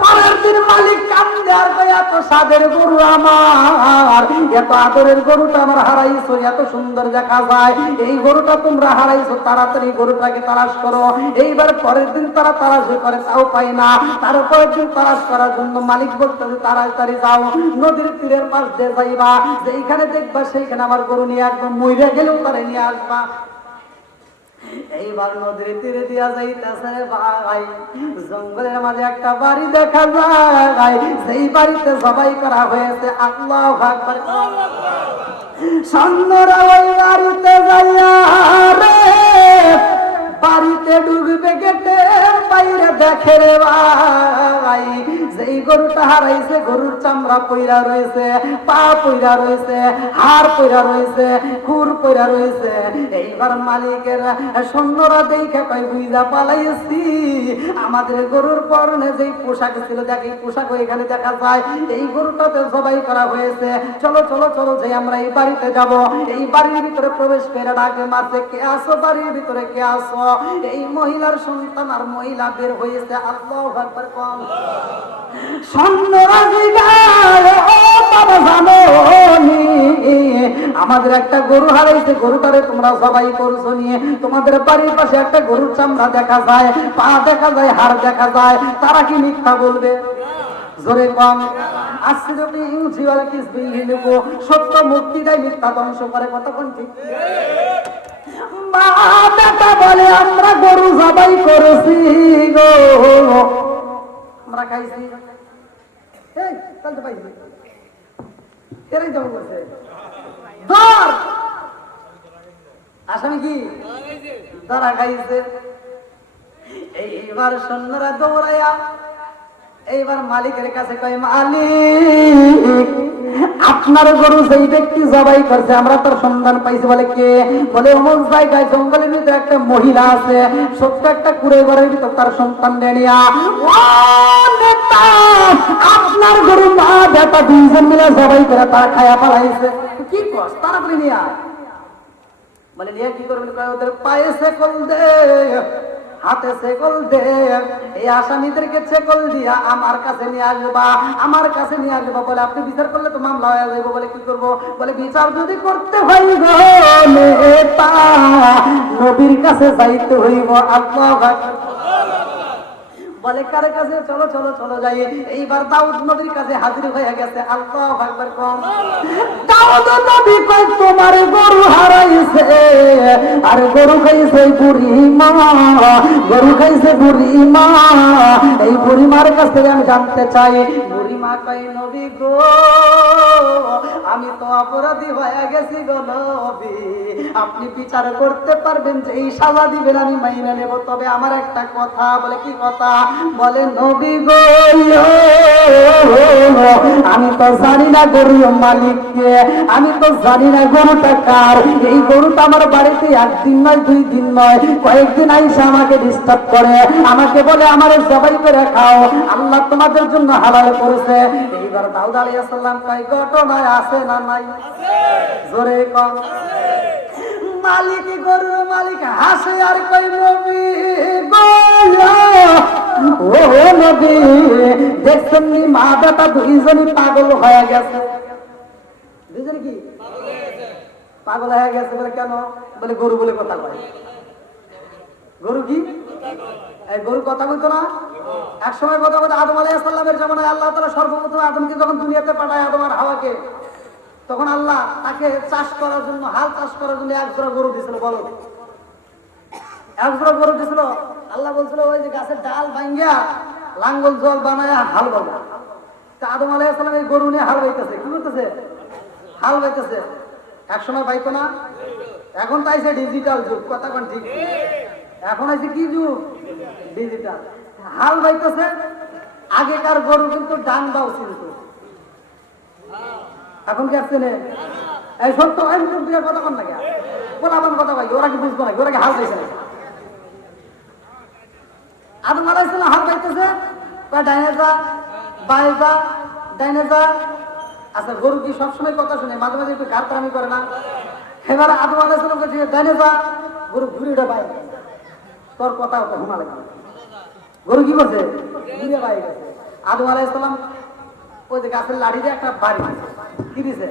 পরের দিন মালিক কান্দে আর কয়, এত স্বাদের গরু আমার, এত আদরের গরুটা আমার হারাইছো, এত সুন্দর দেখা যায়, এই গরুটা তোমরা হারাইছো, তাড়াতাড়ি গরুটাকে তালাশ করো। এইবার পরের দিন তারা তালাশ করে, তাও পাই না। তারপরের দিন তালাশ করার জন্য মালিক বলতেছে, তাড়াতাড়ি যাও, নদীর তীরের পাশ দিয়ে যাইবা, যেইখানে দেখবা সেইখানে আমার গরু নিয়ে একদম মইরা গেলেও তারা নিয়ে আসবা। এইবার নদীর তীরে দিয়া যাইতেছে ভাই, জঙ্গলের মাঝে একটা বাড়ি দেখা যায়, সেই বাড়িতে জবাই করা হয়েছে। আল্লাহু আকবার। সৈন্যরা ওই বাড়িতে যাইয়া রে, বাড়িতে ডুববে গেটের বাইরে দেখে রে ভাই, যেই গরুটা হারাইছে গরুর চামড়া পইরা রয়েছে, পা পইরা রয়েছে, হাড় পইরা রয়েছে, খুর পইরা রয়েছে। এইবার মালিকের সৈন্যরা দেখে কই, বুঝা পালাইছি, আমাদের গরুর পরনে যেই পোশাক ছিল, দেখ এই পোশাক এখানে দেখা যায়, এই গরুটাতে জবাই করা হয়েছে। চলো চলো চলো, যে আমরা এই বাড়িতে যাব। এই বাড়ির ভিতরে প্রবেশ করে ডাকে মারছে, কে আসো বাড়ির ভিতরে, কে আসো? এই মহিলার সন্তান আর মহিলা বের হয়েছে। আল্লাহু আকবার। কোন সৈন্যরা জিগায়, ও বাবা জানোনি আমাদের একটা গরু হারাইছে, গরুটারে তোমরা সবাই করছো নিয়ে, তোমাদের বাড়ির পাশে একটা গরুর চামড়া দেখা যায়, পা দেখা যায়, হাড় দেখা যায়, তারা কি মিথ্যা বলবে? জোরে কম। সত্য মুক্তি দেয়, মিথ্যা ধ্বংস করে। কতক্ষণ ঠিক মা বেটা বলে, আমরা গরু জবাই করেছি গো, আমরা খাইছি। এই চলতে পাইছি, এরাই জবাই করছে। ধর আসামি কি ধরা খাইছে। এইবার সৈন্যরা দৌড়াইয়া এইবার মালিকের কাছে কয়, মালিক আপনার গরু সেই ব্যক্তি জবাই করছে, আমরা তার সন্ধান পাইছি। বলে কে? বলে অমুক জায়গায় জঙ্গলের ভিতরে একটা মহিলা আছে, ছোট্ট একটা কুড়ে ঘরের ভিতর তার সন্তান নিয়া। আপনার গরু মা বেটা দুইজন মিলে জবাই করে তারা খায়া পালাইছে। কি কস? তাড়াতাড়ি নিয়া। বলে নিয়ে কি করবেন? ওদের পায়ে শেকল দে, হাতে শেকল দে, এই আসামিদেরকে শেকল দিয়া আমার কাছে নিয়ে আসবা, আমার কাছে নিয়ে আসবা। বলে আপনি বিচার করলে তো মামলা হয়ে যাইব। বলে কি করব? বলে বিচার যদি করতে হয় গো নেতা, নবীর কাছে যাইতে হইব। আল্লাহু আকবার। বলে কার কাছে? চলো চলো চলো যাই। এইবার দাউদ নবীর কাছে হাজির হয়ে গেছে। আল্লাহু আকবার। কোন দাউদ নবী কই, তোমার গরু হারাইছে, আর গরু খাইছে বুড়ি মা, গরু খাইছে বুড়ি মা। এই বুড়ি মার কাছ থেকে আমি জানতে চাই। বুড়ি মা কই, নবী গো আমি তো অপরাধী হয়ে গেছি গো নবী, আপনি বিচার করতে পারবেন, যে এই সাজা দিবেন আমি মাইনে নেব। তবে আমার একটা কথা। বলে কি কথা? বলে নবী গো আমি তো জানি না গরুর মালিককে, আমি তো জানি না গরুটা কার। এই গরুটা আমার বাড়িতে একদিন নয়, 2 দিন নয়, কয়েকদিন আইসা আমাকে ডিস্টার্ব করে, আমাকে বলে আমার জবাই করে খাও, আল্লাহ তোমাদের জন্য হালাল করেছে। এইবার দাউদ আলাইহিস সালাম কয়, ঘটনায় আছে না নাই? জোরে কম। মালিক গরুর মালিক হাসে আর কই, নবী গো ও নবী দেখছেন নি মা বেটা দুইজনই পাগল হয়ে গেছে। দুইজন কি পাগল হয়ে গেছে? বলে কেন? বলে গরু বলে কথা কয়। গরু কি? এই গরু কথা বলতো না? এক সময় কথা বলতে আদম আলাইহিস সালামের জামানায় আল্লাহ তাআলা সর্বপ্রথম আদমকে যখন দুনিয়াতে পাঠায়, আদম আর হাওয়াকে, তখন আল্লাহ তাকে চাষ করার জন্য, হাল চাষ করার জন্য এক জোড়া গরু দিয়েছিল। বলো, এক জোড়া গরু দিয়েছিল। আল্লাহ বলছিল ওই যে গাছের ডাল ভাঙ্গিয়া লাঙ্গল জল বানায় হাল বাবো। তা আদম আলাইহিস সালাম এই গরু নিয়ে হাল বাইতেছে। কি করতেছে? হাল বাইতেছে। এক সময় বাইতো না? এখন তো আইছে ডিজিটাল যুগ। কথা কোন ঠিক? এখন আইছে কি যুগ? ডিজিটাল। হাল বাইতেছে। আগেকার গরু কিন্তু ডান দাও ছিল, এখন কি আসছে না? এই সত্য কথা কোন লাগে বলাবান কথা কই, ওরা কি বুঝবো না? ওরা কি হাল পাইছে? আদম আলাইহিস সালাম হাল পাইতেছে, ডাইনে যা বায়ে যা, ডাইনে যা। আচ্ছা গরু কি সবসময় কথা শুনে? মাঝে মাঝে একটু ঘাটতামি করে না? এবার আদম আলাইহিস সালাম বলছে ডাইনে যা, গরু ঘুরে উঠে বাইরে তোর কথা শোনা লাগে। গরু কি করছে? ঘুরে বাইরে গেছে। আদম আলাইহিস সালাম ওই যে গাছের লাঠি দিয়ে একটা বাড়ি দিছে। কি দিছে?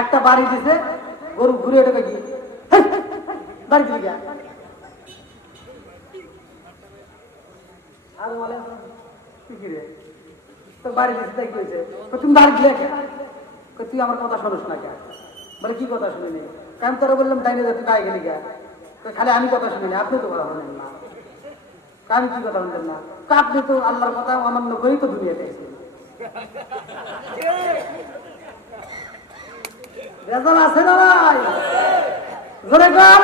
একটা বাড়ি দিছে। গরু ঘুরে ওঠে কি বাড়ি দিবি গা। আদম আলাইহিস সালাম কি রে তো বাড়ি দিছে তাই কইছে তুমি বাড়ি দিলে কে? তুই আমার কথা শুনিস না কে? বলে কি কথা শুনিনি? আমি তোরা বললাম ডাইনে যা তুই গায়ে গেলি গা। খালি আমি কথা শুনিনি, আপনি তো কথা শুনেন না। আমি কি কথা শুনতেন না? আপনি তো আল্লাহর কথা অমান্য করেই তো দুনিয়াতে এসেছেন। রেজাল আছে না ভাই? জোরে কর।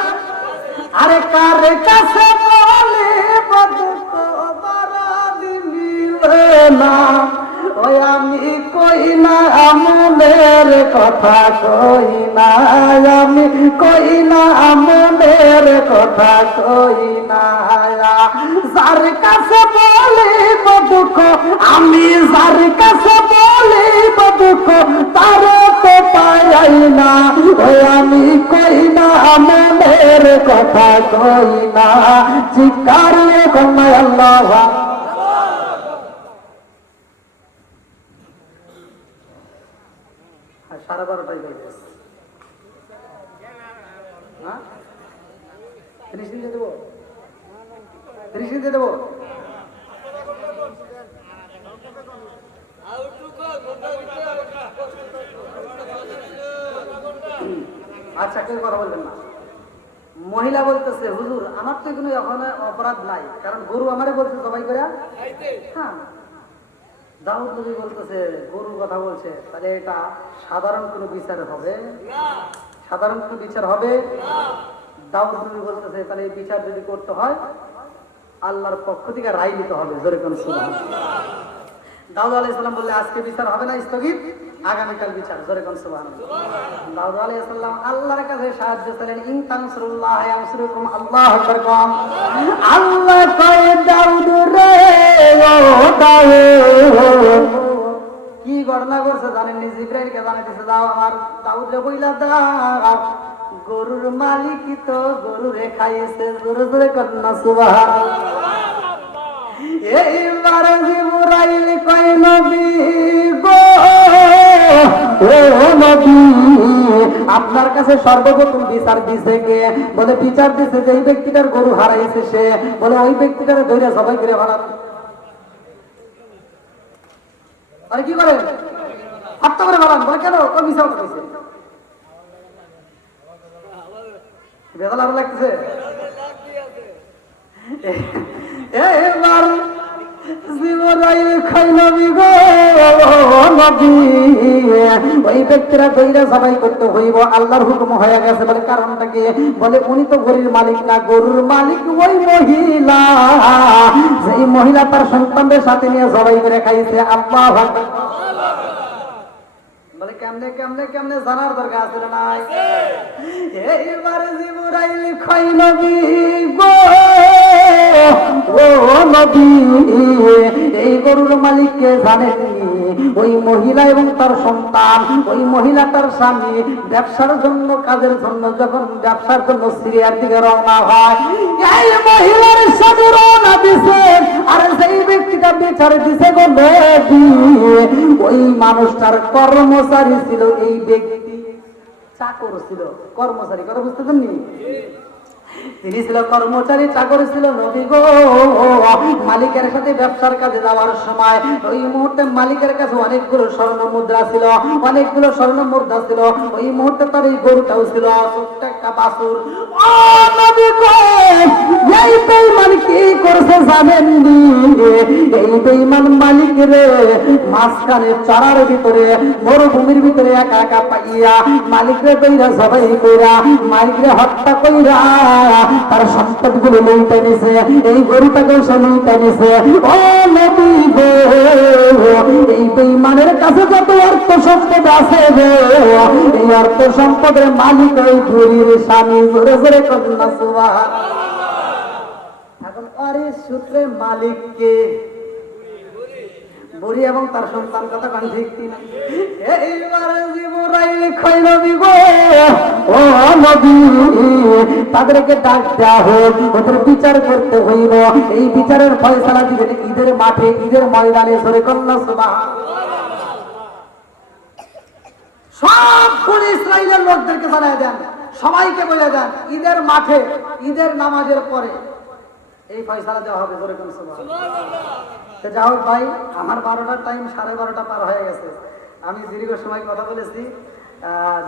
আরে কার কাছে বলে বদক বারাদি মিলে না, ওই আমি কই না আমলের কথা কই না, আমি কই না আমলের কথা কই না। যার কাছে বলে বদক, আমি যার কাছে বলে বদক তার তো পাই না, ওই আমি কই না আমলের কথা কই না। চিৎকার করো আল্লাহ। সাড়ে 12টায় বাজে। হ্যাঁ 30 দিয়ে দেবো, 30 দিয়ে দেবো। আচ্ছা কেউ কথা বলবেন না। মহিলা বলতেছে হুজুর আমার তো কোনো এখন অপরাধ নাই, কারণ গরু আমারে বলছে সবাই করে। হ্যাঁ দাউদ নবী বলতেছে গরুর কথা বলছে, তাহলে এটা সাধারণ কোনো বিচার হবে? সাধারণ কোনো বিচার হবে? দাউদ নবী বলতেছে তাহলে এই বিচার যদি করতে হয় আল্লাহর পক্ষ থেকে রায় নিতে হবে। জোরে কোন সুবহানাল্লাহ। দাউদ আলাইহিস সালাম বললে আজকে বিচার হবে না, স্থগিত, আগামীকাল বিচার। জোরে কোন সুবহানাল্লাহ। দাউদ আলাইহিস সালাম আল্লাহর কাছে সাহায্য চাইলেন। ইন তানসুরুল্লাহ ইয়ানসুরকুম, আল্লাহু আকবার। আল্লাহ কয় দাউদ রে ও দাউদ কি ঘটনা করছে জানেন নি? জিবরাইলকে জানাইতেছে দাও আমার দাউদ রে বইলা দাও গরুর মালিক তো গরু রে খাইছে। জোরে জোরে কন্না সুবহানাল্লাহ। এইবার জিবরাইল কয় নবী গো, ও নবী আপনার কাছে সর্বপ্রথম বিচার দিছে কে? বলে বিচার দিছে যে এই ব্যক্তিটার গরু হারাইছে সে। বলে ওই ব্যক্তিটারে ধরে সবাই করে বানান। আরে কি করেন? হত্যা করে বানান। বলে কেন? ওই বিচার করতেছে। বেদলা লাগতেছে। এবার জিবরাইল কয় নবী গো, নবী ওই ব্যক্তিরা কইরা সবাই করতে হইব, আল্লাহর হুকুম হয়ে গেছে। বলে কারণটা কি? বলে উনি তো গরুর মালিক না, গরুর মালিক ওই মহিলা। সেই মহিলা তার সন্তানদের সাথে নিয়ে সবাই করে খাইছে। আল্লাহু আকবার। বলে কেমনে কেমনে কেমনে জানার দরকার আছে না নাই? এইবারে জিবরাইল কয় নবী গো, ও নবী এই গরুর মালিককে জানেননি? ওই মহিলা এবং তার সন্তান, ওই মহিলা তার স্বামী ব্যবসার জন্য, কাজের জন্য যখন ব্যবসার জন্য সিরিয়ার দিকে রওনা হয়, এই মহিলার স্বামী রওনা দিছে আর সেই ব্যক্তিটা বিচারে দিছে গো নবী। ওই মানুষটার কর্মচারী ছিল এই ব্যক্তি, চাকর ছিল। কর্মচারী কথা বুঝতেছেন নি? তিনি ছিল কর্মচারী, চাকর ছিল। নবী গো মালিকের সাথে ব্যবসার কাজে যাওয়ার সময় ওই মুহূর্তে মালিকের কাছে অনেকগুলো স্বর্ণ মুদ্রা ছিল, অনেকগুলো স্বর্ণ মুদ্রা ছিল। ওই মুহূর্তে তার এই গরুটাও ছিল, ছোট্ট একটা বাছুর। ও নবী গো এই বেঈমান কি করছে জানেননি? এই বেঈমান মালিক রে মাঝখানে চড়ার ভিতরে, মরুভূমির ভিতরে একা একা পাইয়া মালিকরে কইরা সবাই কইরা মালিকরে হত্যা কইরা তার সম্পদ গুলো লইতে নিছে, এই গরুটাকে সে লইতে নিছে। ও নবী গো এই বেঈমানের কাছে যত অর্থ সম্পদ আছে গো, এই অর্থ সম্পদের মালিক ওই বুড়ির স্বামী। জোরে জোরে কন্যা সুবহানাল্লাহ। এখন আরে সূত্রে মালিককে বুড়ি এবং তার সন্তান কথা কান ঠিক কিনা? এইবার জিবরাইল কয় নবী গো, ও নবী তাদেরকে ডাক দেওয়া হোক, ওদের বিচার করতে হইব। এই বিচারের ফয়সালা দিবেন ঈদের মাঠে, ঈদের ময়দানে। জোরে কন্যা সুবহানাল্লাহ। সব বনি ইসরাইলের লোকদেরকে জানায় দেন, সবাইকে বলে দেন ঈদের মাঠে ঈদের নামাজের পরে এই ফয়সালা দেওয়া হবে। জোরে কন্যা সুবহানাল্লাহ। যাই হোক ভাই, আমার 12টার টাইম 12:30 পার হয়ে গেছে। আমি দীর্ঘ সময় কথা বলেছি।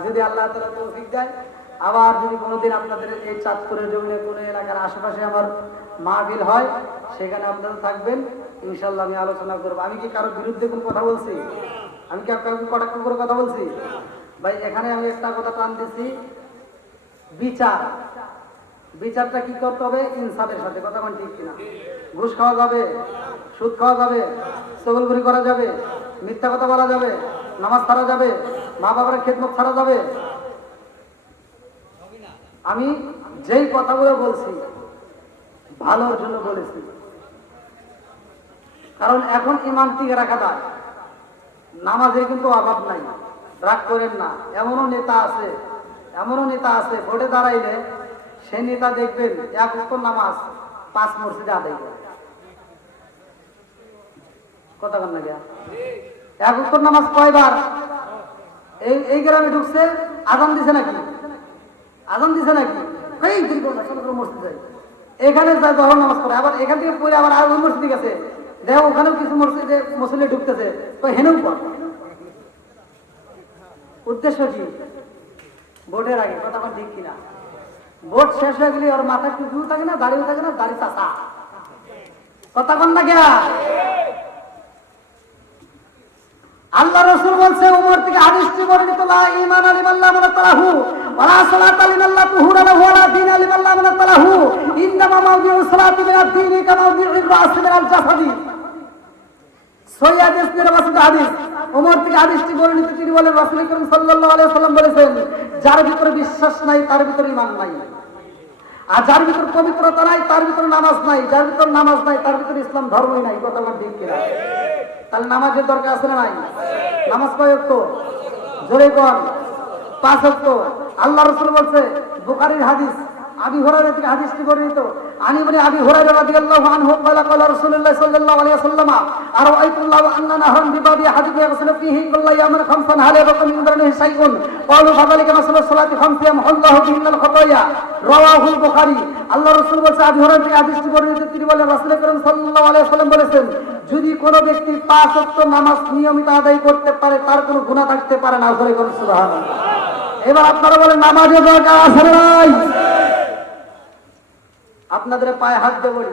যদি আল্লাহ তাআলা তৌফিক দেয়, আবার যদি কোনোদিন আপনাদের এই চাঁদপুরের জমিনে কোনো এলাকার আশেপাশে আমার মাহফিল হয়, সেখানে আপনারা থাকবেন ইনশাল্লাহ। আমি আলোচনা করবো। আমি কি কারোর বিরুদ্ধে কোনো কথা বলছি? আমি কি আপনাকে কটাক্ষ করে কথা বলছি? ভাই এখানে আমি একটা কথা টানতেছি, বিচার। বিচারটা কি করতে হবে? ইনসাফের সাথে। কথা কোন ঠিক কিনা? ঘুষ খাওয়া যাবে, সুদ খাওয়া যাবে, চগলখুরি করা যাবে, মিথ্যা কথা বলা যাবে, নামাজ ছাড়া যাবে, মা বাবার খেদমত ছাড়া যাবে? আমি যেই কথাগুলো বলছি ভালোর জন্য বলেছি, কারণ এখন ইমান টিকে রাখা যায়। নামাজের কিন্তু অভাব নাই, রাগ করেন না। এমনও নেতা আছে ভোটে দাঁড়াইলে সে নেতা দেখবেন 1 ওয়াক্ত নামাজ 5 মসজিদে আদায় করে। কথা বল না, 1 ওয়াক্ত নামাজ কয়বার এই গ্রামে ঢুকছে? আজান দিছে নাকি? এই দীর্ঘ না, ছোট ছোট মসজিদ যায়, এখানে যায় জহর নামাজ পড়ে, আবার এখান থেকে পড়ে আবার আর ওই মসজিদে গেছে, দেখো ওখানেও কিছু মসজিদে মুসল্লি ঢুকতেছে, তো হেনেও পড়। উদ্দেশ্য কি? ভোটের আগে। কথা আমার ঠিক কিনা? ভোট শেষ হয়ে গেলে ওর মাথায় টুপিও থাকে না, দাড়িও থাকে না, দাড়ি চাচা। কথা কন না গিয়া? আল্লাহ রাসূল বলছে, উমর থেকে হাদিসটি বর্ণিত, লা ঈমান লিমান লা আমানাত লাহু ওয়া লা সালাতা লিমান লা তুহুরা লাহু ওয়া লা দীনা লিমান লা আমানাত লাহু ইন্নামা মাওদিউস সালাতি মিনাদ দীনি কামা মাওদিউর রাস মিনাল জাসাদি। সহিহ হাদিস, নির্বাচিত হাদিস। উমর থেকে হাদিসটি বর্ণিত, তিনি বলেন, রাসূল করিম সাল্লাল্লাহু আলাইহি ওয়াসাল্লাম বলেছেন, যার ভিতরে বিশ্বাস নাই তার ভিতরে ঈমান নাই, আর যার ভিতরে পবিত্রতা নাই তার ভিতরে নামাজ নাই, যার ভিতরে নামাজ নাই তার ভিতরে ইসলাম ধর্মই নাই। কথা আমার ঠিক কিনা? তাহলে নামাজের দরকার আছে না নাই? নামাজ কয় ওয়াক্ত? জোরে কোন? 5 ওয়াক্ত। আল্লাহ রাসূল বলছে, বুখারীর হাদিস, আবি হুরায়রা থেকে হাদিসটি বর্ণিত, আনি বলে আবি হুরায়রা রাদিয়াল্লাহু আনহু ক্বালা ক্বালা রাসূলুল্লাহ সাল্লাল্লাহু আলাইহি ওয়াসাল্লাম, আরাআইতুল্লাহু আন্না নাহরান বিবাবি আহাদিকুম ইয়াগসিলু ফীহি কুল্লা ইয়াওমিন খামসান হালা বাকুম মিন দারনিহি শাইউন ক্বালু ফাযালিকা মাসালু সালাতি খামসি ইয়ামহুল্লাহু বিহিল খাতায়া। রাওয়াহুল বুখারী। আল্লাহ রাসূল বলছে, আবি হুরায়রা থেকে হাদিসটি বর্ণিত, তিনি বলেন, রাসূল করিম সাল্লাল্লাহু আলাইহি ওয়াসাল্লাম বলেছেন, যদি কোনো ব্যক্তি 5 ওয়াক্ত নামাজ নিয়মিত আদায় করতে পারে তার কোনো গুনাহ থাকতে পারে না। জোরে বলুন সুবহানাল্লাহ। এবার আপনারা বলেন, নামাজের দরকার আছে না নাই? আপনাদের পায়ে হাত দিয়ে বলি,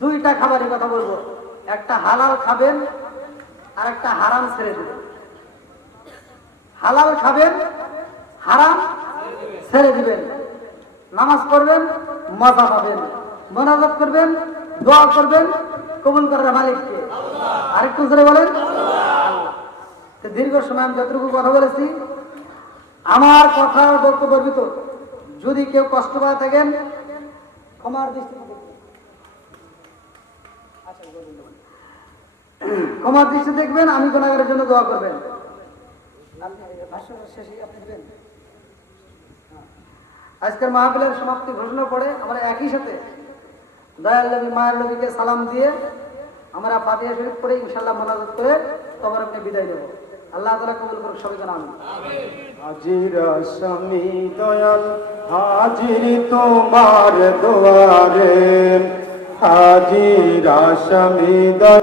2টা খাবারের কথা বলবো। একটা হালাল খাবেন আর একটা হারাম ছেড়ে দেবেন। হালাল খাবেন, হারাম ছেড়ে দিবেন। নামাজ পড়বেন, মজা পাবেন। মোনাজাত করবেন, দোয়া করবেন, কবুল করার মালিককে। আরেকটু জোরে বলেন আল্লাহ। দীর্ঘ সময় আমি যতটুকু কথা বলেছি, আমার কথার বক্তব্যের ভিতর যদি কেউ কষ্ট পায় থাকেন, ক্ষমার দৃষ্টি দেখবেন। আমি গুনাহগারের জন্য দোয়া করবেন। আজকের মাহফিলের সমাপ্তি ঘোষণা পড়ে আমরা একই সাথে দয়াল নবী মায়ের নবীকে সালাম দিয়ে আমরা ফাতিহা শরীফ পড়ে ইনশাআল্লাহ মোনাজাত করে তবে আপনি বিদায় দেব। আল্লাহ তাআলা কবুল করুন সবাইকে। আমিন। হাজির আসামি দয়াল, হাজির তোমার দুয়ারে, হাজির আসামি দয়াল।